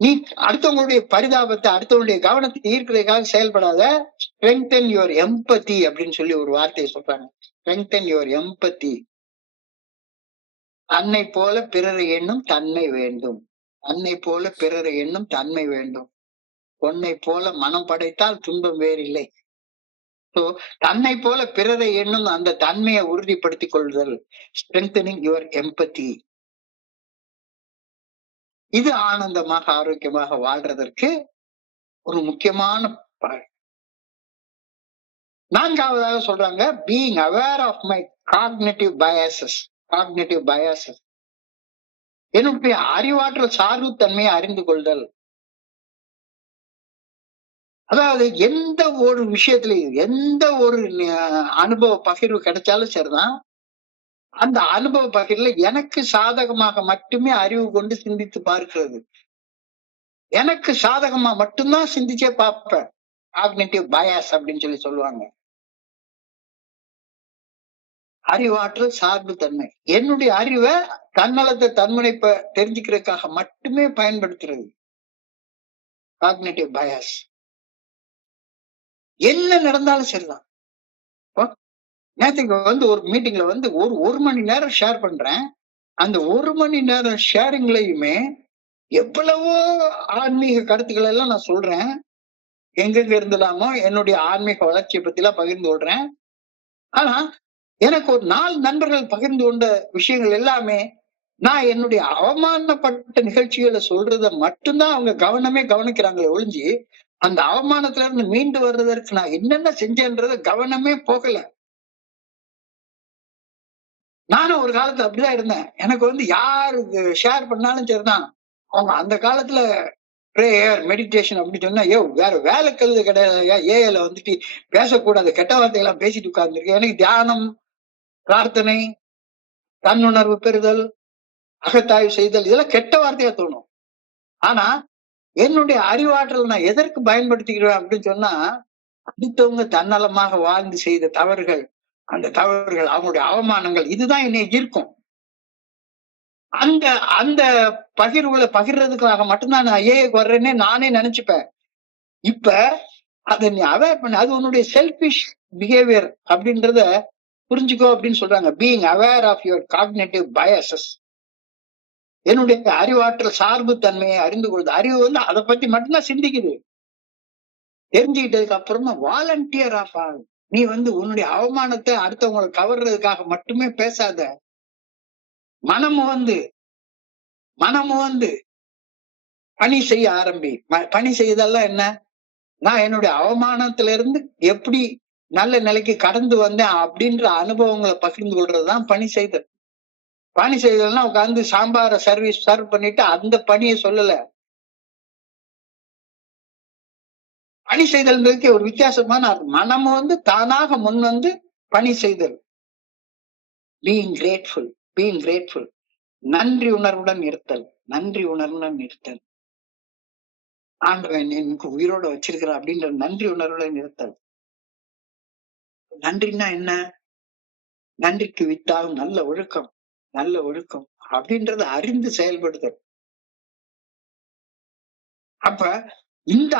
நீ அடுத்தவங்களுடைய பரிதாபத்தை, அடுத்தவங்களுடைய கவனத்தை ஈர்க்கிறதுக்காக செயல்படாத. strengthen your empathy அப்படின்னு சொல்லி ஒரு வார்த்தையை சொல்றாங்க. strengthen your empathy. தன்னை போல பிறரை எண்ணும் தன்மை வேண்டும். தன்னை போல பிறரை எண்ணும் தன்மை வேண்டும். பொன்னை போல மனம் படைத்தால் துன்பம் வேறில்லை. சோ தன்னை போல பிறரை எண்ணும் அந்த தன்மையை உறுதிப்படுத்திக் கொள்ளுதல், strengthening your empathy. இது ஆனந்தமாக, ஆரோக்கியமாக வாழ்றதற்கு ஒரு முக்கியமான. நான்காவதாக சொல்றாங்க, being aware of my cognitive biases. cognitive biases. என்னுடைய அறிவாற்றல் சார்பு தன்மையை அறிந்து கொள்தல். அதாவது எந்த ஒரு விஷயத்திலையும் எந்த ஒரு அனுபவ பகிர்வு கிடைச்சாலும் சரிதான், அந்த அனுபவ பகிர்வுல எனக்கு சாதகமாக மட்டுமே அறிவு கொண்டு சிந்தித்து பார்க்கிறது. எனக்கு சாதகமா மட்டும்தான் சிந்திச்சே பார்ப்பேன். காக்னிட்டிவ் பயாஸ் அப்படின்னு சொல்லி சொல்லுவாங்க. அறிவாற்றல் சார்பு தன்மை. என்னுடைய அறிவை தன்னலத்தை தன்முனைப்ப தெரிஞ்சுக்கிறதுக்காக மட்டுமே பயன்படுத்துறது காக்னிட்டிவ் பயாஸ். என்ன நடந்தாலும் சரிதான். நேற்றுக்கு ஒரு மீட்டிங்ல ஒரு மணி நேரம் ஷேர் பண்றேன். அந்த 1 மணி நேரம் ஷேரிங்லயுமே எவ்வளவோ ஆன்மீக கருத்துக்கள் எல்லாம் நான் சொல்றேன். எங்கெங்க இருந்தலாமோ என்னுடைய ஆன்மீக வளர்ச்சியை பத்தி எல்லாம் பகிர்ந்து கொள்றேன். ஆனா எனக்கு ஒரு 4 நண்பர்கள் பகிர்ந்து கொண்ட விஷயங்கள் எல்லாமே நான் என்னுடைய அவமானப்பட்ட நிகழ்ச்சிகளை சொல்றத மட்டும்தான் அவங்க கவனிக்கிறாங்களே ஒழிஞ்சு அந்த அவமானத்துல இருந்து மீண்டு வர்றதற்கு நான் என்னென்ன செஞ்சேன்றத கவனமே போகல. நானும் ஒரு காலத்துல அப்படிதான் இருந்தேன். எனக்கு யாரு ஷேர் பண்ணாலும் சரிதான், அவங்க அந்த காலத்துல பிரேயர் மெடிடேஷன் அப்படின்னு சொன்னா, வேற வேலை கழுது கிடையாது, ஏல பேசக்கூடாது, கெட்ட வார்த்தையெல்லாம் பேசிட்டு உட்கார்ந்துருக்கேன். எனக்கு தியானம், பிரார்த்தனை, தன்னுணர்வு பெறுதல், அகத்தாய்வு செய்தல் இதெல்லாம் கெட்ட வார்த்தையா தோணும். ஆனா என்னுடைய அறிவாற்றல் நான் எதற்கு பயன்படுத்திக்கிறேன் அப்படின்னு சொன்னா, அடுத்தவங்க தன்னலமாக வாழ்ந்து செய்த தவறுகள், அந்த தவறுகள், அவங்களுடைய அவமானங்கள், இதுதான் என்னை ஈர்க்கும். அந்த பகிர்வுகளை பகிர்றதுக்காக மட்டும்தான் நான் ஐஏக்கு வர்றேன்னே நானே நினைச்சுப்பேன். இப்ப அதை நீ அவேர் பண்ண, அது உன்னுடைய செல்ஃபிஷ் பிஹேவியர் அப்படின்றத புரிஞ்சுக்கோ அப்படின்னு சொல்றாங்க. Being aware of your cognitive biases. என்னுடைய அறிவாற்றல் சார்பு தன்மையை அறிந்து கொள்ளுது. அறிவு வந்து அதை பத்தி மட்டும்தான் சிந்திக்குது. தெரிஞ்சுக்கிட்டதுக்கு அப்புறமா வாலண்டியராப்பா, நீ வந்து உன்னுடைய அவமானத்தை அடுத்தவங்களை கவர்றதுக்காக மட்டுமே பேசாத. மனமு வந்து பணி செய்ய ஆரம்பி. பணி செய்தெல்லாம் என்ன? நான் என்னுடைய அவமானத்துல இருந்து எப்படி நல்ல நிலைக்கு கடந்து வந்தேன் அப்படின்ற அனுபவங்களை பகிர்ந்து கொள்றதுதான் பணி செய்தல். பணி செய்தல்னா உட்காந்து சாம்பார சர்வ் பண்ணிட்டு அந்த பணியை சொல்லல. பணி செய்தல்ன்றதுக்கு ஒரு வித்தியாசமான அர்த்தம். மனம் வந்து தானாக முன் வந்து பணி செய்தல். பீயிங் கிரேட்ஃபுல், நன்றி உணர்வுடன் இருத்தல். ஆண்டவன் எனக்கு உயிரோட வச்சிருக்கிற அப்படின்ற நன்றி உணர்வுடன் இருத்தல். நன்றின்னா என்ன? நன்றிக்கு வித்தாகும் நல்ல ஒழுக்கம் அப்படின்றத அறிந்து செயல்படுதல். அப்ப இந்த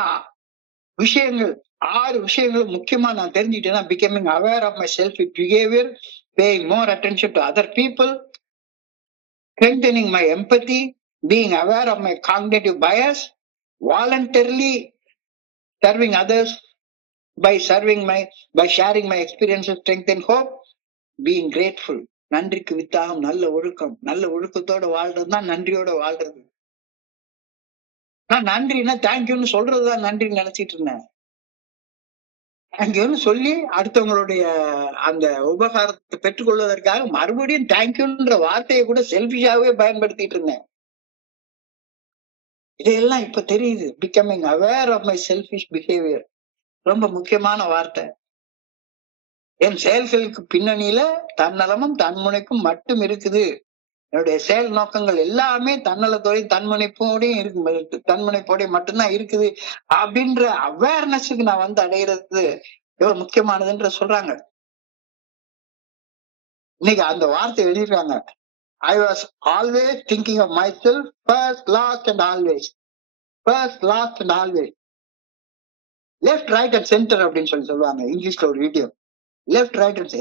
விஷயங்கள் 6 விஷயங்கள் முக்கியமா நான் தெரிஞ்சுக்கிட்டேன்னா, becoming aware of my self behaviour, paying more attention to other people, strengthening my empathy, being aware of my cognitive bias, voluntarily serving others by sharing my experiences, strength and hope, being grateful. நன்றிக்கு வித்தாகும் நல்ல ஒழுக்கத்தோட வாழ்றதுதான் நன்றியோட வாழ்றது. நான் நன்றின்னா தேங்க்யூன்னு சொல்றதுதான் நன்றின்னு நினைச்சிட்டு இருந்தேன். தேங்க்யூன்னு சொல்லி அடுத்தவங்களுடைய அந்த உபகாரத்தை பெற்றுக்கொள்வதற்காக மறுபடியும் தேங்க்யூன்ற வார்த்தையை கூட செல்ஃபிஷாவே பயன்படுத்திட்டு இருந்தேன். இதையெல்லாம் இப்ப தெரியுது. Becoming aware of my selfish behaviour ரொம்ப முக்கியமான வார்த்தை. என் செயல்களுக்கு பின்னணியில தன்னலமும் தன்முனைப்பும் மட்டும் இருக்குது. என்னுடைய செயல் நோக்கங்கள் எல்லாமே தன்னலத்தோடையும் தன்முனைப்போடையும் மட்டும்தான் இருக்குது அப்படின்ற அவேர்னஸுக்கு நான் வந்து அடையிறது எவ்வளவு முக்கியமானதுன்ற சொல்றாங்க. இன்னைக்கு அந்த வார்த்தை எழுதிருக்காங்க. I was always thinking of myself first, last and always. Left, right and centre அப்படின்னு சொல்லுவாங்க இங்கிலீஷ்ல ஒரு வீடியோ. லெஃப்ட், ரைட் அண்ட்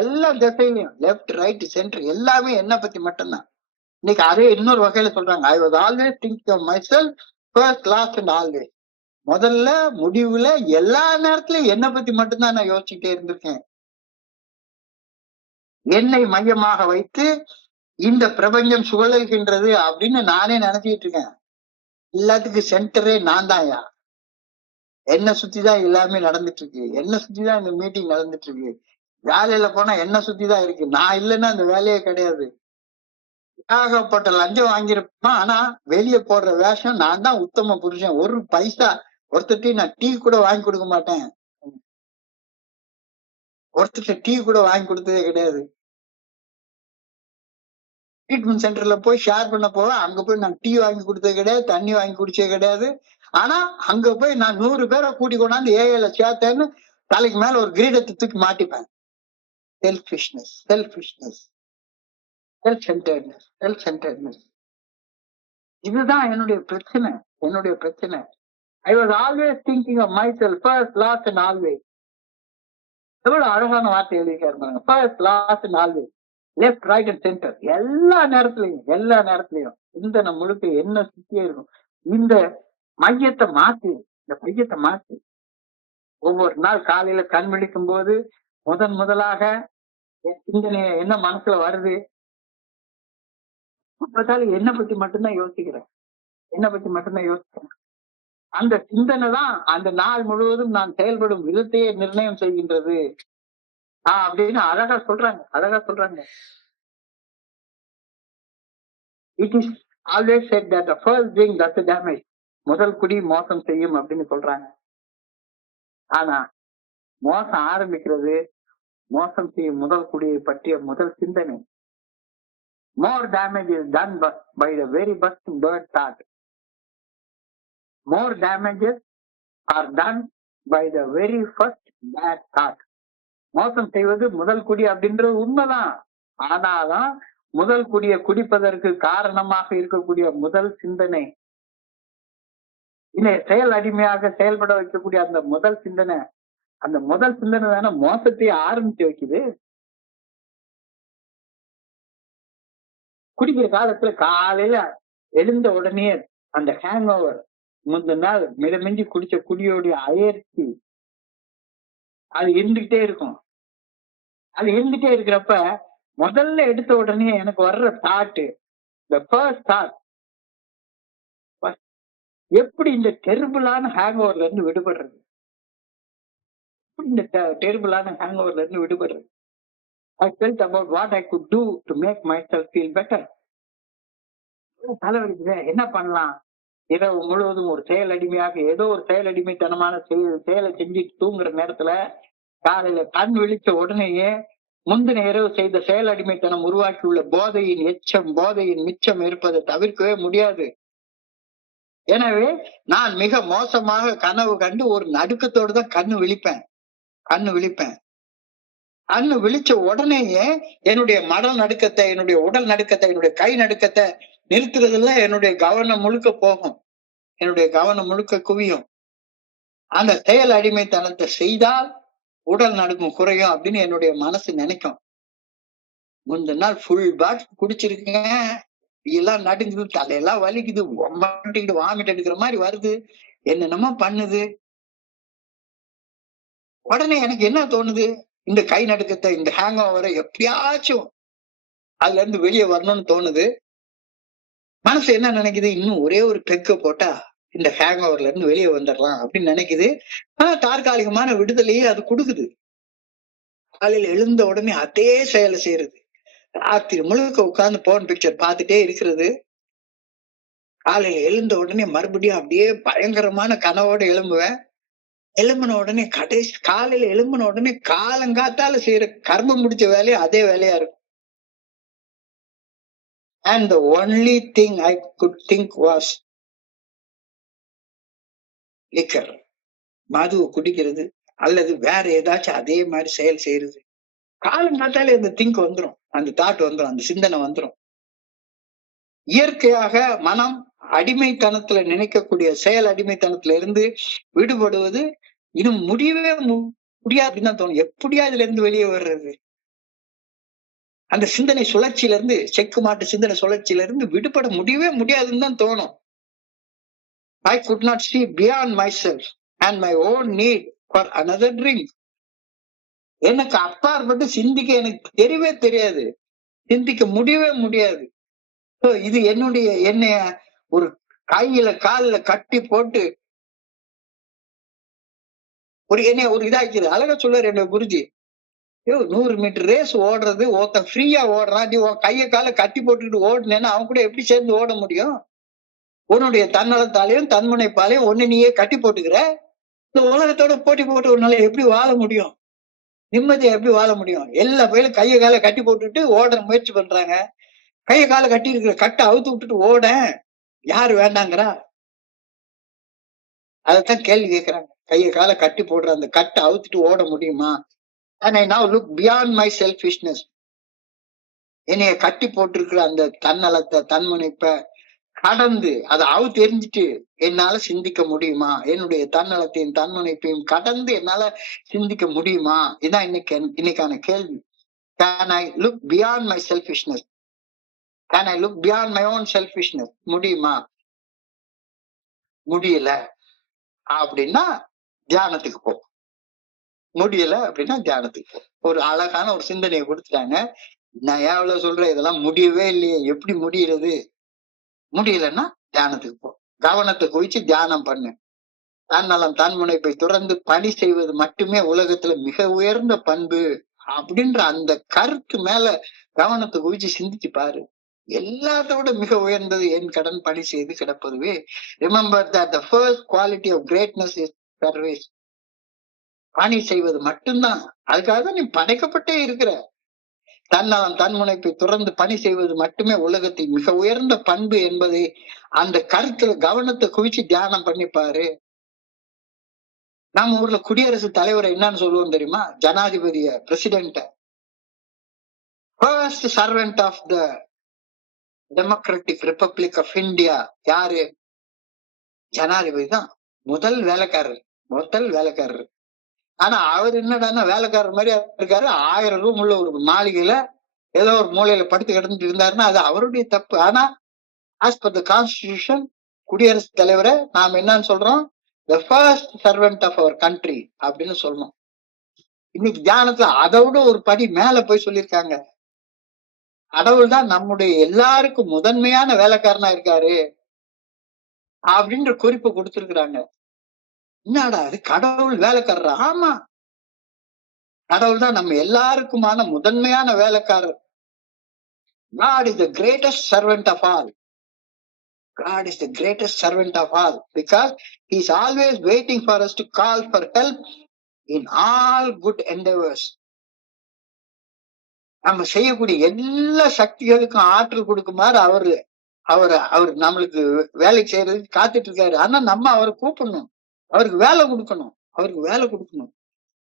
எல்லா திசையிலையும் லெஃப்ட், ரைட், சென்டர் எல்லாமே என்ன பத்தி மட்டும்தான். இன்னைக்கு அதே இன்னொரு வகையில சொல்றாங்க. I was always thinking of myself first, last and always. முதல்ல, முடிவுல, எல்லா நேரத்திலயும் என்ன பத்தி மட்டும்தான் நான் யோசிச்சுட்டே இருந்திருக்கேன். என்னை மையமாக வைத்து இந்த பிரபஞ்சம் சுழல்கின்றது அப்படின்னு நானே நினைச்சிட்டு இருக்கேன். எல்லாத்துக்கும் சென்டரே நான் தான்யா. என்ன சுத்திதான் எல்லாமே நடந்துட்டு இருக்கு. என்ன சுத்திதான் இந்த மீட்டிங் நடந்துட்டு இருக்கு. வேலையில போனா என்ன சுத்திதான் இருக்கு. நான் இல்லைன்னா அந்த வேலையே கிடையாது. ஏகப்பட்ட லஞ்சம் வாங்கியிருப்பான். ஆனா வெளியே போடுற வேஷம் நான் தான் உத்தம புருஷன். ஒரு பைசா ஒருத்தர்ட்டையும் நான் டீ கூட வாங்கி கொடுக்க மாட்டேன். ஒருத்தர்கிட்ட டீ கூட வாங்கி கொடுத்ததே கிடையாது. ட்ரீட்மெண்ட் சென்டர்ல போய் ஷேர் பண்ண போவேன். அங்க போய் நான் டீ வாங்கி கொடுத்தது கிடையாது, தண்ணி வாங்கி குடிச்சது கிடையாது. ஆனா அங்க போய் நான் 100 பேரை கூட்டி கொண்டாந்து ஏஐல சேர்த்தேன்னு தலைக்கு மேல ஒரு கிரீடத்தை தூக்கி மாட்டிப்பேன். Selfishness, self centredness. இதுதான் என்னுடைய பிரச்சனை. I was always thinking of myself first, last and always. எவ்வளவு அழகான வார்த்தை எழுதிக்காரு. First, last and always. Left, right and centre எல்லா நேரத்திலையும் சிந்தனை முழுக்க என்ன சுத்தியே இருக்கும். இந்த மையத்தை மாத்தி ஒவ்வொரு நாள் காலையில கண் விழிக்கும் போது முதலாக என் சிந்தனைய என்ன மனசுல வருது, பார்த்தாலும் என்ன பத்தி மட்டும்தான் யோசிக்கிறேன். அந்த சிந்தனை தான் அந்த நாள் முழுவதும் நான் செயல்படும் விதத்தையே நிர்ணயம் செய்கின்றது அப்படின்னு அழகா சொல்றாங்க. It is always said that the first drink does the damage. முதல் குடி மோசம் செய்யும் அப்படின்னு சொல்றாங்க. ஆனா மோசம் ஆரம்பிக்கிறது மோசம் செய்யும் முதல் குடியை பற்றிய முதல் சிந்தனை. More damage is done by the very first bad thought. More damages are done by the very first bad thought. மோசம் செய்வது முதல் குடி அப்படின்றது உண்மைதான். ஆனாதான் முதல் குடியை குடிப்பதற்கு காரணமாக இருக்கக்கூடிய முதல் சிந்தனை, இல்லை செயல் அடிமையாக செயல்பட வைக்கக்கூடிய அந்த முதல் சிந்தனை தானே மோசத்தையே ஆரம்பிச்சு வைக்குது. குடிக்கிற காலத்துல காலையில எழுந்த உடனே அந்த ஹேங் ஓவர், முந்தின நாள் மிதமிஞ்சி குடிச்ச குடியோடைய அயற்சி அது இருந்துகிட்டே இருக்கும். அது இருந்துட்டே இருக்கிறப்ப முதல்ல எடுத்த உடனே எனக்கு வர்ற தாட்டு, the first thought, எப்படி இந்த டெரிபிளான ஹேங் ஓவர்ல இருந்து விடுபடுறது, இந்த டெரிபிளான ஹேங் ஓவர்ல இருந்து விடுபடுறது. I felt about what I could do to make myself feel better. தலைவலிக்குது, என்ன பண்ணலாம்? இரவு முழுவதும் ஒரு செயல் அடிமையாக ஏதோ ஒரு செயல் அடிமைத்தனமான செயலை செஞ்சுட்டு தூங்குற நேரத்துல காலையில கண் விழிச்ச உடனேயே முந்தின இரவு செய்த செயல் அடிமைத்தனம் உருவாக்கியுள்ள போதையின் எச்சம், போதையின் மிச்சம் இருப்பதை தவிர்க்கவே முடியாது. எனவே நான் மிக மோசமாக கனவு கண்டு ஒரு நடுக்கத்தோடு தான் கண்ணு விழிப்பேன். கண்ணு விழிச்ச உடனேயே என்னுடைய மடல் நடுக்கத்தை, என்னுடைய உடல் நடுக்கத்தை, என்னுடைய கை நடுக்கத்தை நிறுத்துறதுல என்னுடைய கவனம் முழுக்க போகும், என்னுடைய கவனம் முழுக்க குவியும். அந்த செயல் அடிமைத்தனத்தை செய்தால் உடல் நடுக்கம் குறையும் அப்படின்னு என்னுடைய மனசு நினைக்கும். முந்தின நாள் ஃபுல் பாட் குடிச்சிருக்கேன், எல்லாம் நடுங்குது, தலையெல்லாம் வலிக்குது, வாமிட் எடுக்கிற மாதிரி வருது, என்னென்னமோ பண்ணுது. உடனே எனக்கு என்ன தோணுது, இந்த கை நடுக்கத்தை, இந்த ஹேங் ஓவரை எப்படியாச்சும் அதுல இருந்து வெளியே வரணும்னு தோணுது. மனசு என்ன நினைக்குது, இன்னும் ஒரே ஒரு பெக்க போட்டா இந்த ஹேங் ஓவர்ல இருந்து வெளியே வந்துடலாம் அப்படின்னு நினைக்குது. ஆனா தற்காலிகமான விடுதலையே அது கொடுக்குது. காலையில எழுந்த உடனே அதே செயலை செய்யறது, ராத்திரி முழுக்க உட்கார்ந்து போன் பிக்சர் பார்த்துட்டே இருக்கிறது. காலையில எழுந்த உடனே மறுபடியும் அப்படியே பயங்கரமான கனவோட எழும்புவேன். எழும்பின உடனே காலையில எழும்பின உடனே காலங்காத்தால செய்யற கர்மம் முடிச்ச வேலையும் அதே வேலையா இருக்கும். And the only thing I could think was liquor, மது குடிக்கிறது அல்லது வேற ஏதாச்சும் அதே மாதிரி செயல் செய்யறது. காலங்காத்தாலே அந்த திங்க் வந்துடும், அந்த தாட் வந்துடும், அந்த சிந்தனை வந்துடும். இயற்கையாக மனம் அடிமைத்தனத்துல நினைக்கக்கூடிய செயல் அடிமைத்தனத்துல இருந்து விடுபடுவது இன்னும் முடியவே முடியாது அப்படின்னு தான் தோணும். எப்படியா இதுல இருந்து வெளியே வர்றது, அந்த சிந்தனை சுழற்சியில இருந்து, செக்கு மாட்டு சிந்தனை சுழற்சியில இருந்து விடுபட முடியவே முடியாதுன்னு தான் தோணும். I could not see beyond myself and my own need for another drink. எனக்கு அப்பாற்பட்டு சிந்திக்க எனக்கு தெரியவே தெரியாது, சிந்திக்க முடியவே முடியாது. இது என்னைய ஒரு கையில காலில கட்டி போட்டு என்னைய ஒரு இதாக்கிது. அழகா சொல்றாரு என்னோட குருஜி, 100 மீட்டர் ரேஸ் ஓடுறது, ஒருத்தன் ஃப்ரீயா ஓடுறான், நீ கைய கால கட்டி போட்டுக்கிட்டு ஓடுனேன்னா அவன் கூட எப்படி சேர்ந்து ஓட முடியும்? உன்னுடைய தன்னலத்தாலையும் தன்முனைப்பாலையும் ஒண்ணு நீயே கட்டி போட்டுக்கிற. இந்த உலகத்தோட போட்டி போட்டு உன்னால எப்படி வாழ முடியும்? நிம்மதியா எப்படி வாழ முடியும்? எல்லா பயிலும் கைய கால கட்டி போட்டுட்டு ஓட முயற்சி பண்றாங்க. கைய கால கட்டி இருக்கிற கட்டை அவுத்து விட்டுட்டு ஓட யாரு வேண்டாங்கிறா? அதத்தான் கேள்வி கேட்கிறாங்க. கைய கால கட்டி போடுற அந்த கட்டை அவுத்துட்டு ஓட முடியுமா? And I now look beyond my selfishness. என்னைய கட்டி போட்டிருக்கிற அந்த தன்னலத்தை, தன்முனைப்ப கடந்து அதை அவுத்து எரிஞ்சிட்டு என்னால சிந்திக்க முடியுமா? என்னுடைய தன்னலத்தையும் தன்முனைப்பையும் கடந்து என்னால சிந்திக்க முடியுமா? இதான் இன்னைக்கான கேள்வி. Can I look beyond my selfishness? Can I look beyond my own selfishness? முடியுமா? முடியல அப்படின்னா தியானத்துக்கு போ. முடியல அப்படின்னா தியானத்துக்கு போ. ஒரு அழகான ஒரு சிந்தனையை கொடுத்துட்டாங்க. நான் எவ்வளவு சொல்றேன், இதெல்லாம் முடியவே இல்லையே, எப்படி முடியறது? முடியலன்னா தியானத்துக்கு போ, கவனத்தை குவிச்சு தியானம் பண்ணு. தன்னலம் தன்முனைப்பை துறந்து பணி செய்வது மட்டுமே உலகத்துல மிக உயர்ந்த பண்பு அப்படின்ற அந்த கருத்து மேல கவனத்தை குவிச்சு சிந்திச்சு பாரு. எல்லாத்தோட மிக உயர்ந்தது என் கடன் பணி செய்து கிடப்பதுவே. Remember that the first quality of greatness is service. பணி செய்வது மட்டும்தான். அதுக்காக தான் நீ படைக்கப்பட்டே இருக்கிற. தன்னலம் தன்முனைப்பை துறந்து பணி செய்வது மட்டுமே உலகத்தில் மிக உயர்ந்த பண்பு என்பதை அந்த கருத்துல கவனத்தை குவிச்சு தியானம் பண்ணிப்பாரு. நம்ம ஊர்ல குடியரசுத் தலைவரை என்னன்னு சொல்லுவோம் தெரியுமா? ஜனாதிபதிய, பிரசிடென்ட. First servant of the democratic republic of India யாரு? ஜனாதிபதி தான் முதல் வேலைக்காரர். ஆனா அவர் என்னடான்னா வேலைக்காரர் மாதிரி இருக்காரு. 1000 ரூம் உள்ள ஒரு மாளிகையில ஏதோ ஒரு மூலையில படுத்து கிடந்துட்டு இருந்தாருன்னா அது அவருடைய தப்பு. ஆனா ஆஸ் பர் த கான்ஸ்டிடியூஷன் குடியரசுத் தலைவரை நாம் என்னன்னு சொல்றோம்? The first servant of our country அப்படின்னு சொல்லணும். இன்னைக்கு தியானத்துல அதை விட ஒரு படி மேல போய் சொல்லியிருக்காங்க. கடவுள் தான் நம்முடைய எல்லாருக்கும் முதன்மையான வேலைக்காரனா இருக்காரு அப்படின்ற குறிப்பு கொடுத்திருக்கிறாங்க. என்னடா அது, கடவுள் வேலைக்காரரா? ஆமா, கடவுள் தான் நம்ம எல்லாருக்குமான முதன்மையான வேலைக்காரர். God is the greatest servant of all. God is the greatest servant of all because he is always waiting for us to call for help in all good endeavors. நம்ம செய்யக்கூடிய எல்லா சக்திகளுக்கும் ஆற்றல் கொடுக்குமாறு அவரு அவர் அவர் நம்மளுக்கு வேலைக்கு செய்யறதுக்கு காத்துட்டு இருக்காரு. ஆனா நம்ம அவரை கூப்பிடணும், அவருக்கு வேலை கொடுக்கணும், அவருக்கு வேலை கொடுக்கணும்.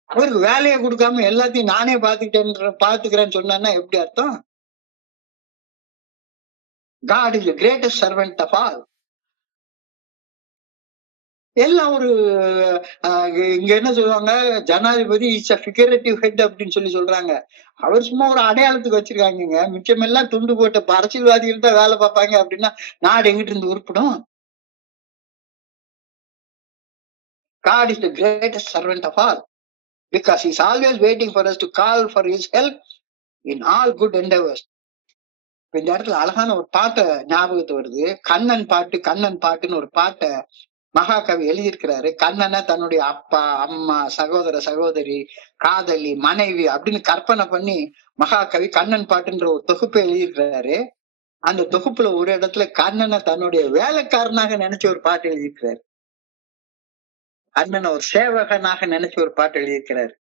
அவருக்கு வேலையை கொடுக்காம எல்லாத்தையும் நானே பாத்துக்கிறேன்னு சொன்னா எப்படி அர்த்தம்? God is the greatest servant of all. எல்லாம் ஒரு இங்க என்ன சொல்லுவாங்க, ஜனாதிபதி இஸ் அ ஃபிகரேட்டிவ் ஹெட் அப்படின்னு சொல்றாங்க. அவர் சும்மா ஒரு அடையாளத்துக்கு வச்சிருக்காங்க. மிச்சம் எல்லாம் துண்டு போட்ட அரசியல்வாதிகள் தான் வேலை பார்ப்பாங்க அப்படின்னா நாடு எங்கிட்டு இருந்து உருப்பிடும்? God is the greatest servant of all because he is always waiting for us to call for his help in all good endeavors. இந்த இடத்துல அழகான ஒரு பாட்டை ஞாபகத்து வருது. கண்ணன் பாட்டுன்னு ஒரு பாட்டை மகாகவி எழுதியிருக்கிறாரு. கண்ணனை தன்னுடைய அப்பா, அம்மா, சகோதர, சகோதரி, காதலி, மனைவி அப்படின்னு கற்பனை பண்ணி மகாகவி கண்ணன் பாட்டுன்ற ஒரு தொகுப்பை எழுதியிருக்கிறாரு. அந்த தொகுப்புல ஒரு இடத்துல கண்ணனை தன்னுடைய வேலைக்காரனாக நினைச்ச ஒரு பாட்டு எழுதியிருக்கிறாரு. கண்ணனை ஒரு சேவகனாக நினைச்ச ஒரு பாட்டு எழுதியிருக்கிறாரு.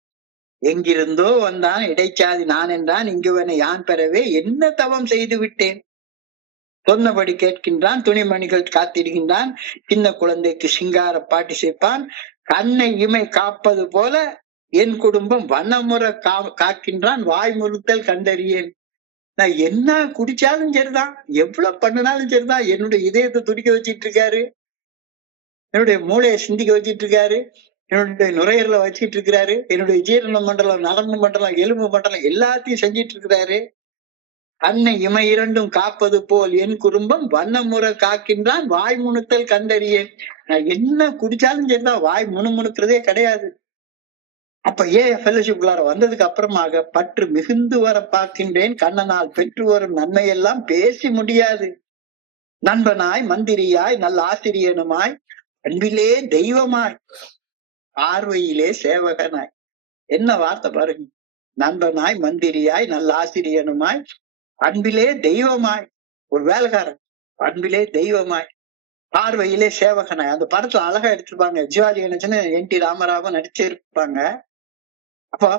எங்கிருந்தோ வந்தான் இடைச்சாதி நான் என்றான், இங்குவனை யான் பெறவே என்ன தவம் செய்து விட்டேன். சொன்னபடி கேட்கின்றான், துணிமணிகள் காத்திடுகின்றான், சின்ன குழந்தைக்கு சிங்கார பாட்டி சேர்ப்பான், கண்ணை இமை காப்பது போல என் குடும்பம் வண்ணமுறை காக்கின்றான், வாய் முறுத்தல் கண்டறியேன். நான் என்ன குடிச்சாலும் சரிதான், எவ்வளவு பண்ணினாலும் சரிதான், என்னுடைய இதயத்தை துடிக்க வச்சிட்டு இருக்காரு, என்னுடைய மூளையை சிந்திக்க வச்சிட்டு இருக்காரு, என்னுடைய நுரையீரலை வச்சிட்டு இருக்கிறாரு, என்னுடைய ஜீரண மண்டலம், நரம்பு மண்டலம், எலும்பு மண்டலம் எல்லாத்தையும் செஞ்சிட்டு இருக்கிறாரு. கண்ணை இமை இரண்டும் காப்பது போல் என் குடும்பம் வண்ணமுறை காக்கின்றான், வாய் முணுத்தல் கண்டறியேன். நான் என்ன குடிச்சாலும் சரிதான், வாய் முணுமுணுக்கிறதே கிடையாது. அப்ப ஃபெல்லோஷிப்குள்ளார வந்ததுக்கு அப்புறமாக பற்று மிகுந்து வர பார்க்கின்றேன், கண்ணனால் பெற்று வரும் நன்மையெல்லாம் பேசி முடியாது. நண்பனாய், மந்திரியாய், நல்ல ஆசிரியனுமாய், அன்பிலே தெய்வமாய், பார்வையிலே சேவகனாய். என்ன வார்த்தை பாருங்க. நண்பனாய், மந்திரியாய், நல்ல ஆசிரியனுமாய், அன்பிலே தெய்வமாய், ஒரு வேலைக்காரன், அன்பிலே தெய்வமாய், பார்வையிலே சேவகனாய். அந்த படத்துல அழகா எடுத்திருப்பாங்க. சிவாஜி கணேசன், என்.டி. ராமராவும் நடிச்சிருப்பாங்க. அப்போ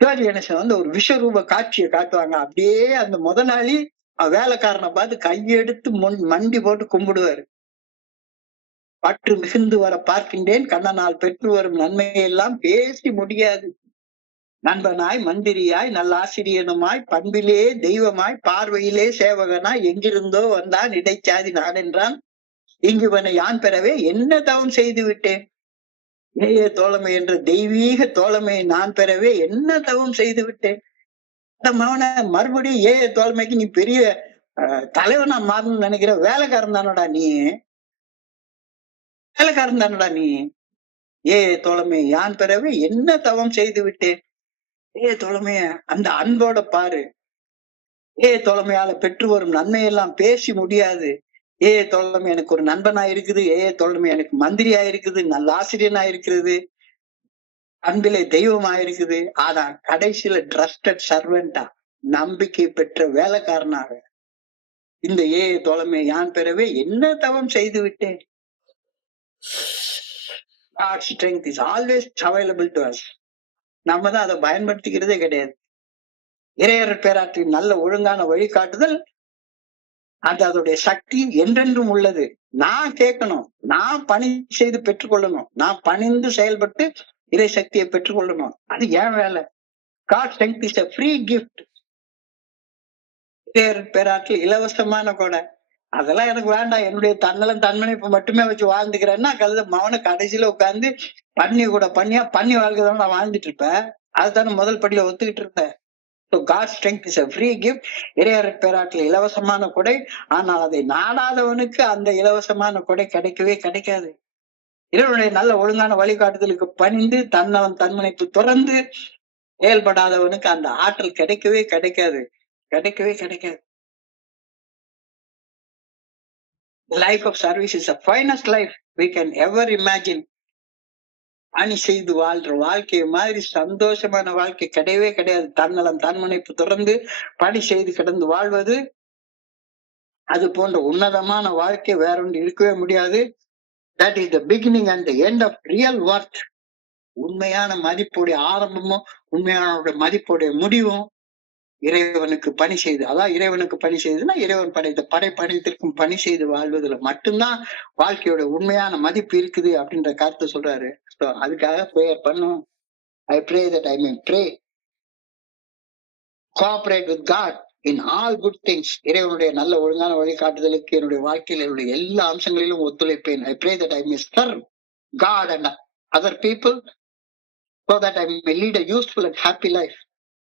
சிவாஜி கணேசன் ஒரு விஸ்வரூப காட்சியை காட்டுவாங்க. அப்படியே அந்த முதலாளி வேலைக்காரனை பார்த்து கையெடுத்து மண்டி போட்டு கும்பிடுவாரு. பற்று மிகுந்து வர பார்க்கின்றேன், கண்ணனால் பெற்று வரும் நன்மையெல்லாம் பேசி முடியாது. நண்பனாய், மந்திரியாய், நல்ல ஆசிரியனுமாய், பண்பிலே தெய்வமாய், பார்வையிலே சேவகனாய், எங்கிருந்தோ வந்தான் இடைச்சாதி நான் என்றான், இங்குவனை யான் பெறவே என்ன தவம் செய்து விட்டேன். ஏய தோழமை என்ற தெய்வீக தோழமையை நான் பெறவே என்ன தவம் செய்து விட்டேன். மறுபடியும் ஏய தோழமைக்கு நீ பெரிய தலைவனா மாறணும்னு நினைக்கிற வேலைக்காரன் தானடா நீ, வேலைக்காரன் தானடா நீ. ஏய தோழமை யான் பெறவே என்ன தவம் செய்து விட்டேன். ஏ தோழமைய அந்த அன்போட பாரு. ஏ தோழமையால பெற்று வரும் நன்மையெல்லாம் பேசி முடியாது. ஏ தோழமை எனக்கு ஒரு நண்பனா இருக்குது, ஏ தோழமை எனக்கு மந்திரியா இருக்குது, நல்ல ஆசிரியனா இருக்கிறது, அன்பிலே தெய்வமா இருக்குது. ஆனா கடைசியில ட்ரஸ்டட் சர்வெண்டா, நம்பிக்கை பெற்ற வேலைக்காரனாக இந்த ஏ தோழமை யான் பெறவே என்ன தவம் செய்து விட்டேன். God's strength is always available to us. நம்ம தான் அதை பயன்படுத்திக்கிறதே கிடையாது. இறையர் பேராற்றின் நல்ல ஒழுங்கான வழிகாட்டுதல் அது அதோடைய சக்தி என்றென்றும் உள்ளது. நான் கேட்கணும், நான் பணி செய்து பெற்றுக்கொள்ளணும், நான் பணிந்து செயல்பட்டு இறை சக்தியை பெற்றுக்கொள்ளணும். அது ஏன் வேலை. God strength is a free gift. இறையர் பேராற்றில் இலவசமான கொடை. அதெல்லாம் எனக்கு வேண்டாம், என்னுடைய தன்னலம் தன்மனைப்பு மட்டுமே வச்சு வாழ்ந்துக்கிறேன்னா கழுத மவனை கடைசியில உட்கார்ந்து பண்ணி கூட பண்ணி வாழ்க்கைதான் நான் வாழ்ந்துட்டு இருப்பேன். அதுதானே முதல் படியில ஒத்துக்கிட்டு இருப்பேன். So God's strength is a free gift. இறையர் பேராட்டில் இலவசமான கொடை. ஆனால் அதை நாடாதவனுக்கு அந்த இலவசமான கொடை கிடைக்கவே கிடைக்காது. இறைவனுடைய நல்ல ஒழுங்கான வழிகாட்டுதலுக்கு பணிந்து தன்னவன் தன்முனைப்பு துறந்து செயல்படாதவனுக்கு அந்த ஆற்றல் கிடைக்கவே கிடைக்காது. கிடைக்கவே கிடைக்காது. The life of service is the finest life we can ever imagine. பணி செய்து வாழ்ற வாழ்க்கை மாதிரி சந்தோஷமான வாழ்க்கை கிடையவே கிடையாது. தன்னலம் தன்முனைப்பு தொடர்ந்து பணி செய்து கிடந்து வாழ்வது, அது போன்ற உன்னதமான வாழ்க்கை வேற ஒன்று இருக்கவே முடியாது. That is the beginning and the end of real work. உண்மையான மதிப்புடைய ஆரம்பமும் உண்மையான மதிப்புடைய முடிவும் இறைவனுக்கு பணி செய்து, அதான் இறைவனுக்கு பணி செய்துன்னா இறைவன் படைத்த படைப்படைத்திற்கும் பணி செய்து வாழ்வதுல மட்டும்தான் வாழ்க்கையோட உண்மையான மதிப்பு இருக்குது அப்படின்ற கருத்தை சொல்றாரு. ஸோ அதுக்காக ப்ரேயர் பண்ணும். I pray that I may pray, cooperate with God in all good things. இறைவனுடைய நல்ல ஒழுங்கான வழிகாட்டுதலுக்கு என்னுடைய வாழ்க்கையில் என்னுடைய எல்லா அம்சங்களிலும் ஒத்துழைப்பேன். I pray that I may serve God and other people so that I may lead a useful and happy life.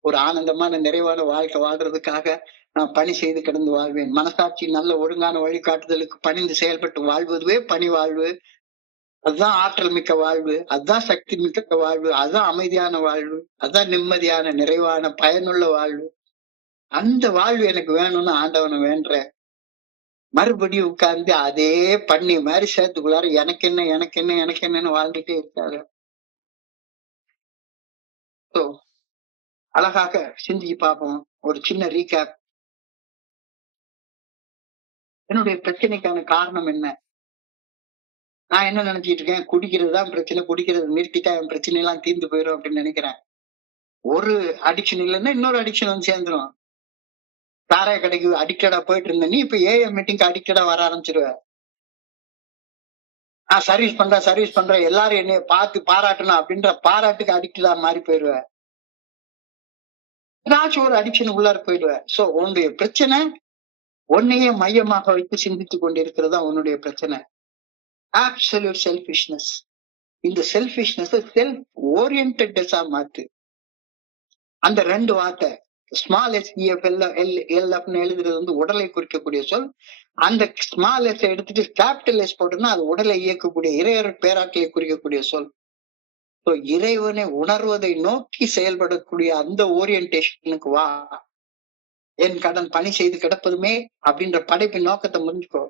ஒரு ஆனந்தமான நிறைவான வாழ்க்கை வாழ்றதுக்காக நான் பணி செய்து கிடந்து வாழ்வேன். மனசாட்சி நல்ல ஒழுங்கான வழிகாட்டுதலுக்கு பணிந்து செயல்பட்டு வாழ்வதுவே பணி வாழ்வு. அதுதான் ஆற்றல் மிக்க வாழ்வு, அதுதான் சக்தி மிக்க வாழ்வு, அதுதான் அமைதியான வாழ்வு, அதுதான் நிம்மதியான நிறைவான பயனுள்ள வாழ்வு. அந்த வாழ்வு எனக்கு வேணும்னு ஆண்டவனை வேண்ட மறுபடியும் உட்கார்ந்து அதே பண்ணி மாதிரி சேர்த்துக்குள்ளார எனக்கு என்ன எனக்கு என்ன எனக்கு என்னன்னு வாழ்ந்துட்டே இருக்காரு. ஸோ அழகாக சிந்திச்சு பார்ப்போம். ஒரு சின்ன ரீகேப். என்னுடைய பிரச்சனைக்கான காரணம் என்ன? நான் என்ன நினைச்சிட்டு இருக்கேன், குடிக்கிறது தான் பிரச்சனை, குடிக்கிறது நிறுத்திட்டா என் பிரச்சனை எல்லாம் தீர்ந்து போயிடும் அப்படின்னு நினைக்கிறேன். ஒரு அடிக்ஷன் இல்லைன்னா இன்னொரு அடிக்ஷன் வந்து சேர்ந்துடும். சாராய கடைக்கு அடிக்டடா போயிட்டு இருந்த நீ இப்ப ஏஎம் மீட்டிங்க்கு அடிக்டடா வர ஆரம்பிச்சிருவ. நான் சர்வீஸ் பண்றேன் எல்லாரும் என்னைய பார்த்து பாராட்டணும் அப்படின்ற பாராட்டுக்கு அடிக்டடா மாறி போயிடுவேன். ஏதாச்சும் ஒரு அடிக்ஷன் உள்ளார போயிடுவேன். சோ உன்னுடைய பிரச்சனை உன்னையே மையமாக வைத்து சிந்தித்து கொண்டிருக்கிறதா உன்னுடைய பிரச்சனை. Absolute selfishness. இந்த செல்ஃபிஷ்னஸ் செல்ஃப் ஓரியன்டா மாத்து. அந்த ரெண்டு வார்த்தை ஸ்மால் SEFLF எழுதுறது வந்து உடலை குறிக்கக்கூடிய சொல். அந்த ஸ்மால் எஸ் எடுத்துட்டு கேபிட்டல் எஸ் போட்டோம்னா அது உடலை இயக்கக்கூடிய இறையர் பேராட்டலை குறிக்கக்கூடிய சொல். இறைவனை உணர்வதை நோக்கி செயல்படக்கூடிய அந்த ஓரியன்டேஷனுக்கு வா. என் கடன் பணி செய்து கிடப்பதுமே அப்படின்ற படைப்பின் நோக்கத்தை முடிஞ்சுக்கோ.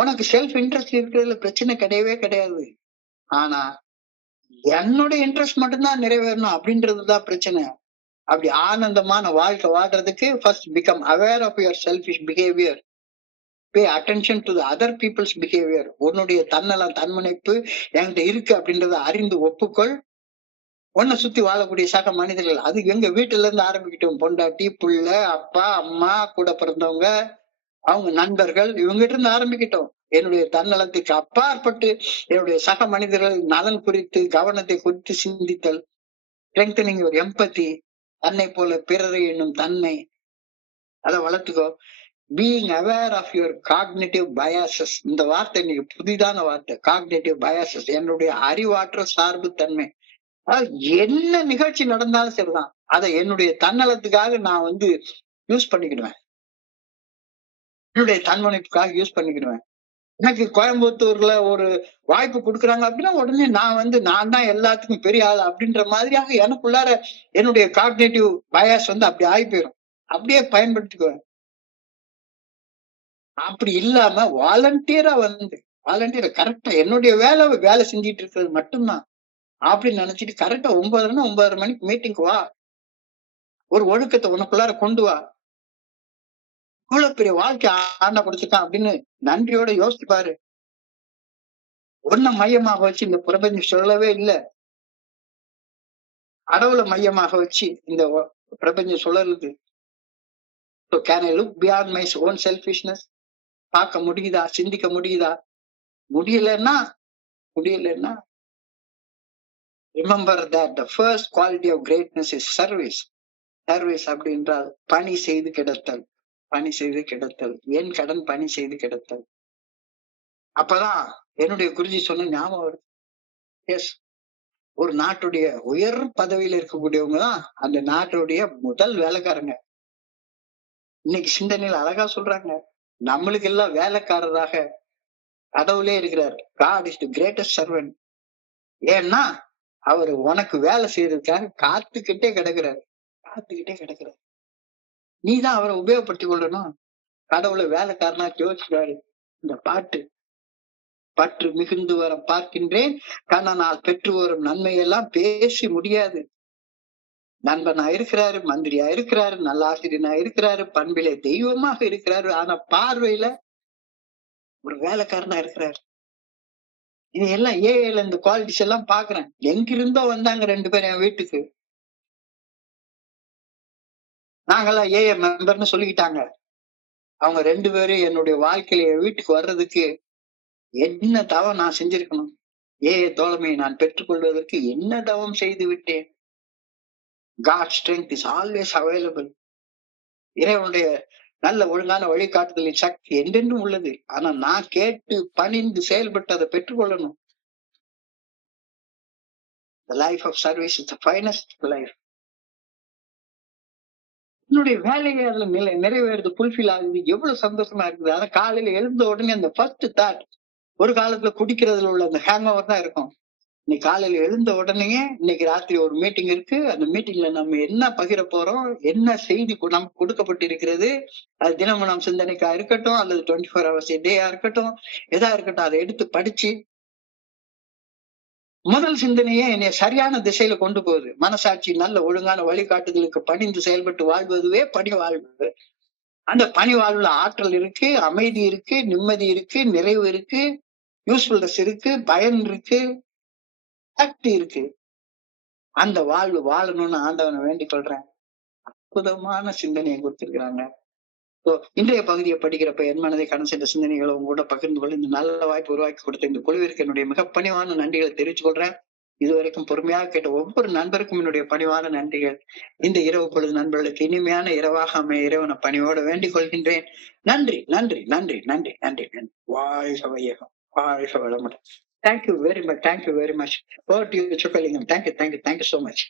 உனக்கு செல்ஃப் இன்ட்ரெஸ்ட் இருக்கிறதுல பிரச்சனை கிடையவே கிடையாது. ஆனா என்னோட இன்ட்ரெஸ்ட் மட்டும்தான் நிறைவேறணும் அப்படின்றதுதான் பிரச்சனை. அப்படி ஆனந்தமான வாழ்க்கை வாழ்றதுக்கு first become aware of your selfish behaviour. Pay attention to the other people's behaviour. உன்னுடைய தன்னலம் தன்முனைப்பு என்கிட்ட இருக்கு அப்படின்றத அறிந்து ஒப்புக்கொள். உன்னை சுத்தி வாழக்கூடிய சக மனிதர்கள், அது எங்க வீட்டுல இருந்து ஆரம்பிக்கிட்டோம். பொண்டாட்டி, புள்ள, அப்பா, அம்மா, கூட பிறந்தவங்க, அவங்க நண்பர்கள், இவங்கிட்ட இருந்து ஆரம்பிக்கிட்டோம். என்னுடைய தன்னலத்துக்கு அப்பாற்பட்டு என்னுடைய சக மனிதர்கள் நலன் குறித்து கவனத்தை குறித்து சிந்தித்தல், ஸ்ட்ரெங்தனிங் யுவர் எம்பத்தி, தன்னை போல பிறரை என்னும் தன்மை, அதை வளர்த்துக்கோ. Being aware of your cognitive biases. இந்த வார்த்தை இன்னைக்கு புதிதான வார்த்தை, காக்னேட்டிவ் பயாசஸ். என்னுடைய அறிவாற்றல் சார்பு தன்மை. என்ன நிகழ்ச்சி நடந்தாலும் சரிதான், அதை என்னுடைய தன்னலத்துக்காக நான் வந்து யூஸ் பண்ணிக்கிடுவேன், என்னுடைய தன்முனைப்புக்காக யூஸ் பண்ணிக்கிடுவேன். எனக்கு கோயம்புத்தூர்ல ஒரு வாய்ப்பு கொடுக்குறாங்க அப்படின்னா உடனே நான் தான் எல்லாத்துக்கும் பெரிய ஆள் அப்படின்ற மாதிரியாக எனக்குள்ளார என்னுடைய காக்னேட்டிவ் பயாஸ் வந்து அப்படி ஆகி போயிடும். அப்படியே பயன்படுத்திக்குவேன். அப்படி இல்லாம வாலண்டியரா கரெக்டா என்னுடைய வேலை செஞ்சிட்டு இருக்கிறது மட்டும்தான் அப்படின்னு நினைச்சிட்டு கரெக்டா 9:30 மணிக்கு மீட்டிங்க்கு வா. ஒரு ஒழுக்கத்தை உனக்குள்ளார கொண்டு வா. இவ்வளவு பெரிய வாழ்க்கை ஆண்டா கொடுத்துட்டான் அப்படின்னு நன்றியோட யோசிச்சு பாரு. ஒன்ன மையமாக வச்சு இந்த பிரபஞ்சம் சொல்லவே இல்லை, கடவுளை மையமாக வச்சு இந்த பிரபஞ்சம் சொல்லலுது. So can I look beyond my own selfishness? பார்க்க முடியுதா, சிந்திக்க முடியுதா? முடியலன்னா remember that the first quality of greatness is service. அப்படின்றால் பணி செய்து கிடத்தல். என் கடன் பணி செய்து கிடத்தல். அப்பதான் என்னுடைய குருஜி சொன்ன ஞாபகம் வருது. எஸ், ஒரு நாட்டுடைய உயர் பதவியில இருக்கக்கூடியவங்க தான் அந்த நாட்டுடைய முதல் வேலைக்காரங்க. இன்னைக்கு சிந்தனையில அழகா சொல்றாங்க, நம்மளுக்கு எல்லாம் வேலைக்காரராக கடவுளே இருக்கிறார். God is the greatest servant. ஏன்னா அவரு உனக்கு வேலை செய்யறதுக்காக காத்துக்கிட்டே கிடக்குறாரு. நீதான் அவரை உபயோகப்படுத்திக் கொள்ளணும். கடவுளை வேலைக்காரனா யோசிக்கிறாரு. இந்த பாட்டு, பற்று மிகுந்து வர பார்க்கின்றேன், கண்ணனால் பெற்று வரும் நன்மையெல்லாம் பேசி முடியாது. நண்பனா இருக்கிறாரு, மந்திரியா இருக்கிறாரு, நல்ல ஆசிரியனா இருக்கிறாரு, பண்பிலே தெய்வமாக இருக்கிறாரு. ஆனா பார்வையில ஒரு வேலைக்காரனா இருக்கிறாரு. இது எல்லாம் ஏஐல இந்த குவாலிட்டிஸ் எல்லாம் பாக்குறேன். எங்கிருந்தோ வந்தாங்க 2 பேரும் என் வீட்டுக்கு. நாங்கெல்லாம் ஏஐ மெம்பர்னு சொல்லிக்கிட்டாங்க. அவங்க 2 பேரும் என்னுடைய வாழ்க்கையில என் வீட்டுக்கு வர்றதுக்கு என்ன தவம் நான் செஞ்சிருக்கணும்? ஏஐ தோழமையை நான் பெற்றுக்கொள்வதற்கு என்ன தவம் செய்து விட்டேன்? God strength is always available. இறைவனுடைய நல்ல ஒழுங்கான வழிகாட்டுதலின் சக்தி என்றென்றும் உள்ளது. ஆனா நான் கேட்டு பணிந்து செயல்பட்டு அதை பெற்றுக்கொள்ளணும். The life of service is the finest life. என்னுடைய வேலையை அதுல நிறைவேறது ஃபுல்ஃபில் ஆகுது, எவ்வளவு சந்தோஷமா இருக்குது. ஆனா காலையில எழுந்த உடனே அந்த ஃபர்ஸ்ட் தாட், ஒரு காலத்துல குடிக்கிறதுல உள்ள அந்த ஹேங் ஓவர் தான் இருக்கும். இன்னைக்கு காலையில எழுந்த உடனேயே இன்னைக்கு ராத்திரி ஒரு மீட்டிங் இருக்கு, அந்த மீட்டிங்ல நம்ம என்ன பகிர போறோம், என்ன செய்தி நமக்கு கொடுக்கப்பட்டிருக்கிறது, அது தினமும் நம் சிந்தனைக்கா இருக்கட்டும் அல்லது 24 hours டேயா இருக்கட்டும், எதா இருக்கட்டும், அதை எடுத்து படிச்சு முதல் சிந்தனையே என்னை சரியான திசையில கொண்டு போகுது. மனசாட்சி நல்ல ஒழுங்கான வழிகாட்டுதலுக்கு பணிந்து செயல்பட்டு வாழ்வதுவே பணி வாழ்வு. அந்த பணி வாழ்வுல ஆற்றல் இருக்கு, அமைதி இருக்கு, நிம்மதி இருக்கு, நிறைவு இருக்கு, யூஸ்ஃபுல்னஸ் இருக்கு, பயன் இருக்கு, சக்தி இருக்கு. அந்த வாழ்வு வாழணும்னு ஆண்டவனை வேண்டிக் கொள்றேன். அற்புதமான சிந்தனையை கொடுத்திருக்கிறாங்க. இன்றைய பகுதியை படிக்கிறப்ப என் மனதை கடன் சென்ற சிந்தனைகளை உங்க கூட பகிர்ந்து கொள்ள இந்த நல்ல வாய்ப்பு உருவாக்கி கொடுத்த இந்த குழுவிற்கு என்னுடைய மிக பணிவான நன்றிகளை தெரிவித்துக் கொள்றேன். இதுவரைக்கும் பொறுமையாக கேட்ட ஒவ்வொரு நண்பருக்கும் என்னுடைய பணிவான நன்றிகள். இந்த இரவு பொழுது நண்பர்களுக்கு இனிமையான இரவாக அமைய இறைவனை பணியோடு வேண்டிக் கொள்கின்றேன். நன்றி நன்றி நன்றி நன்றி நன்றி நன்றி. வாழ்க வையகம், வாழ்க வளமுடன். Thank you very much. Thank you very much. Over to you, Chokkalingam. Thank you so much.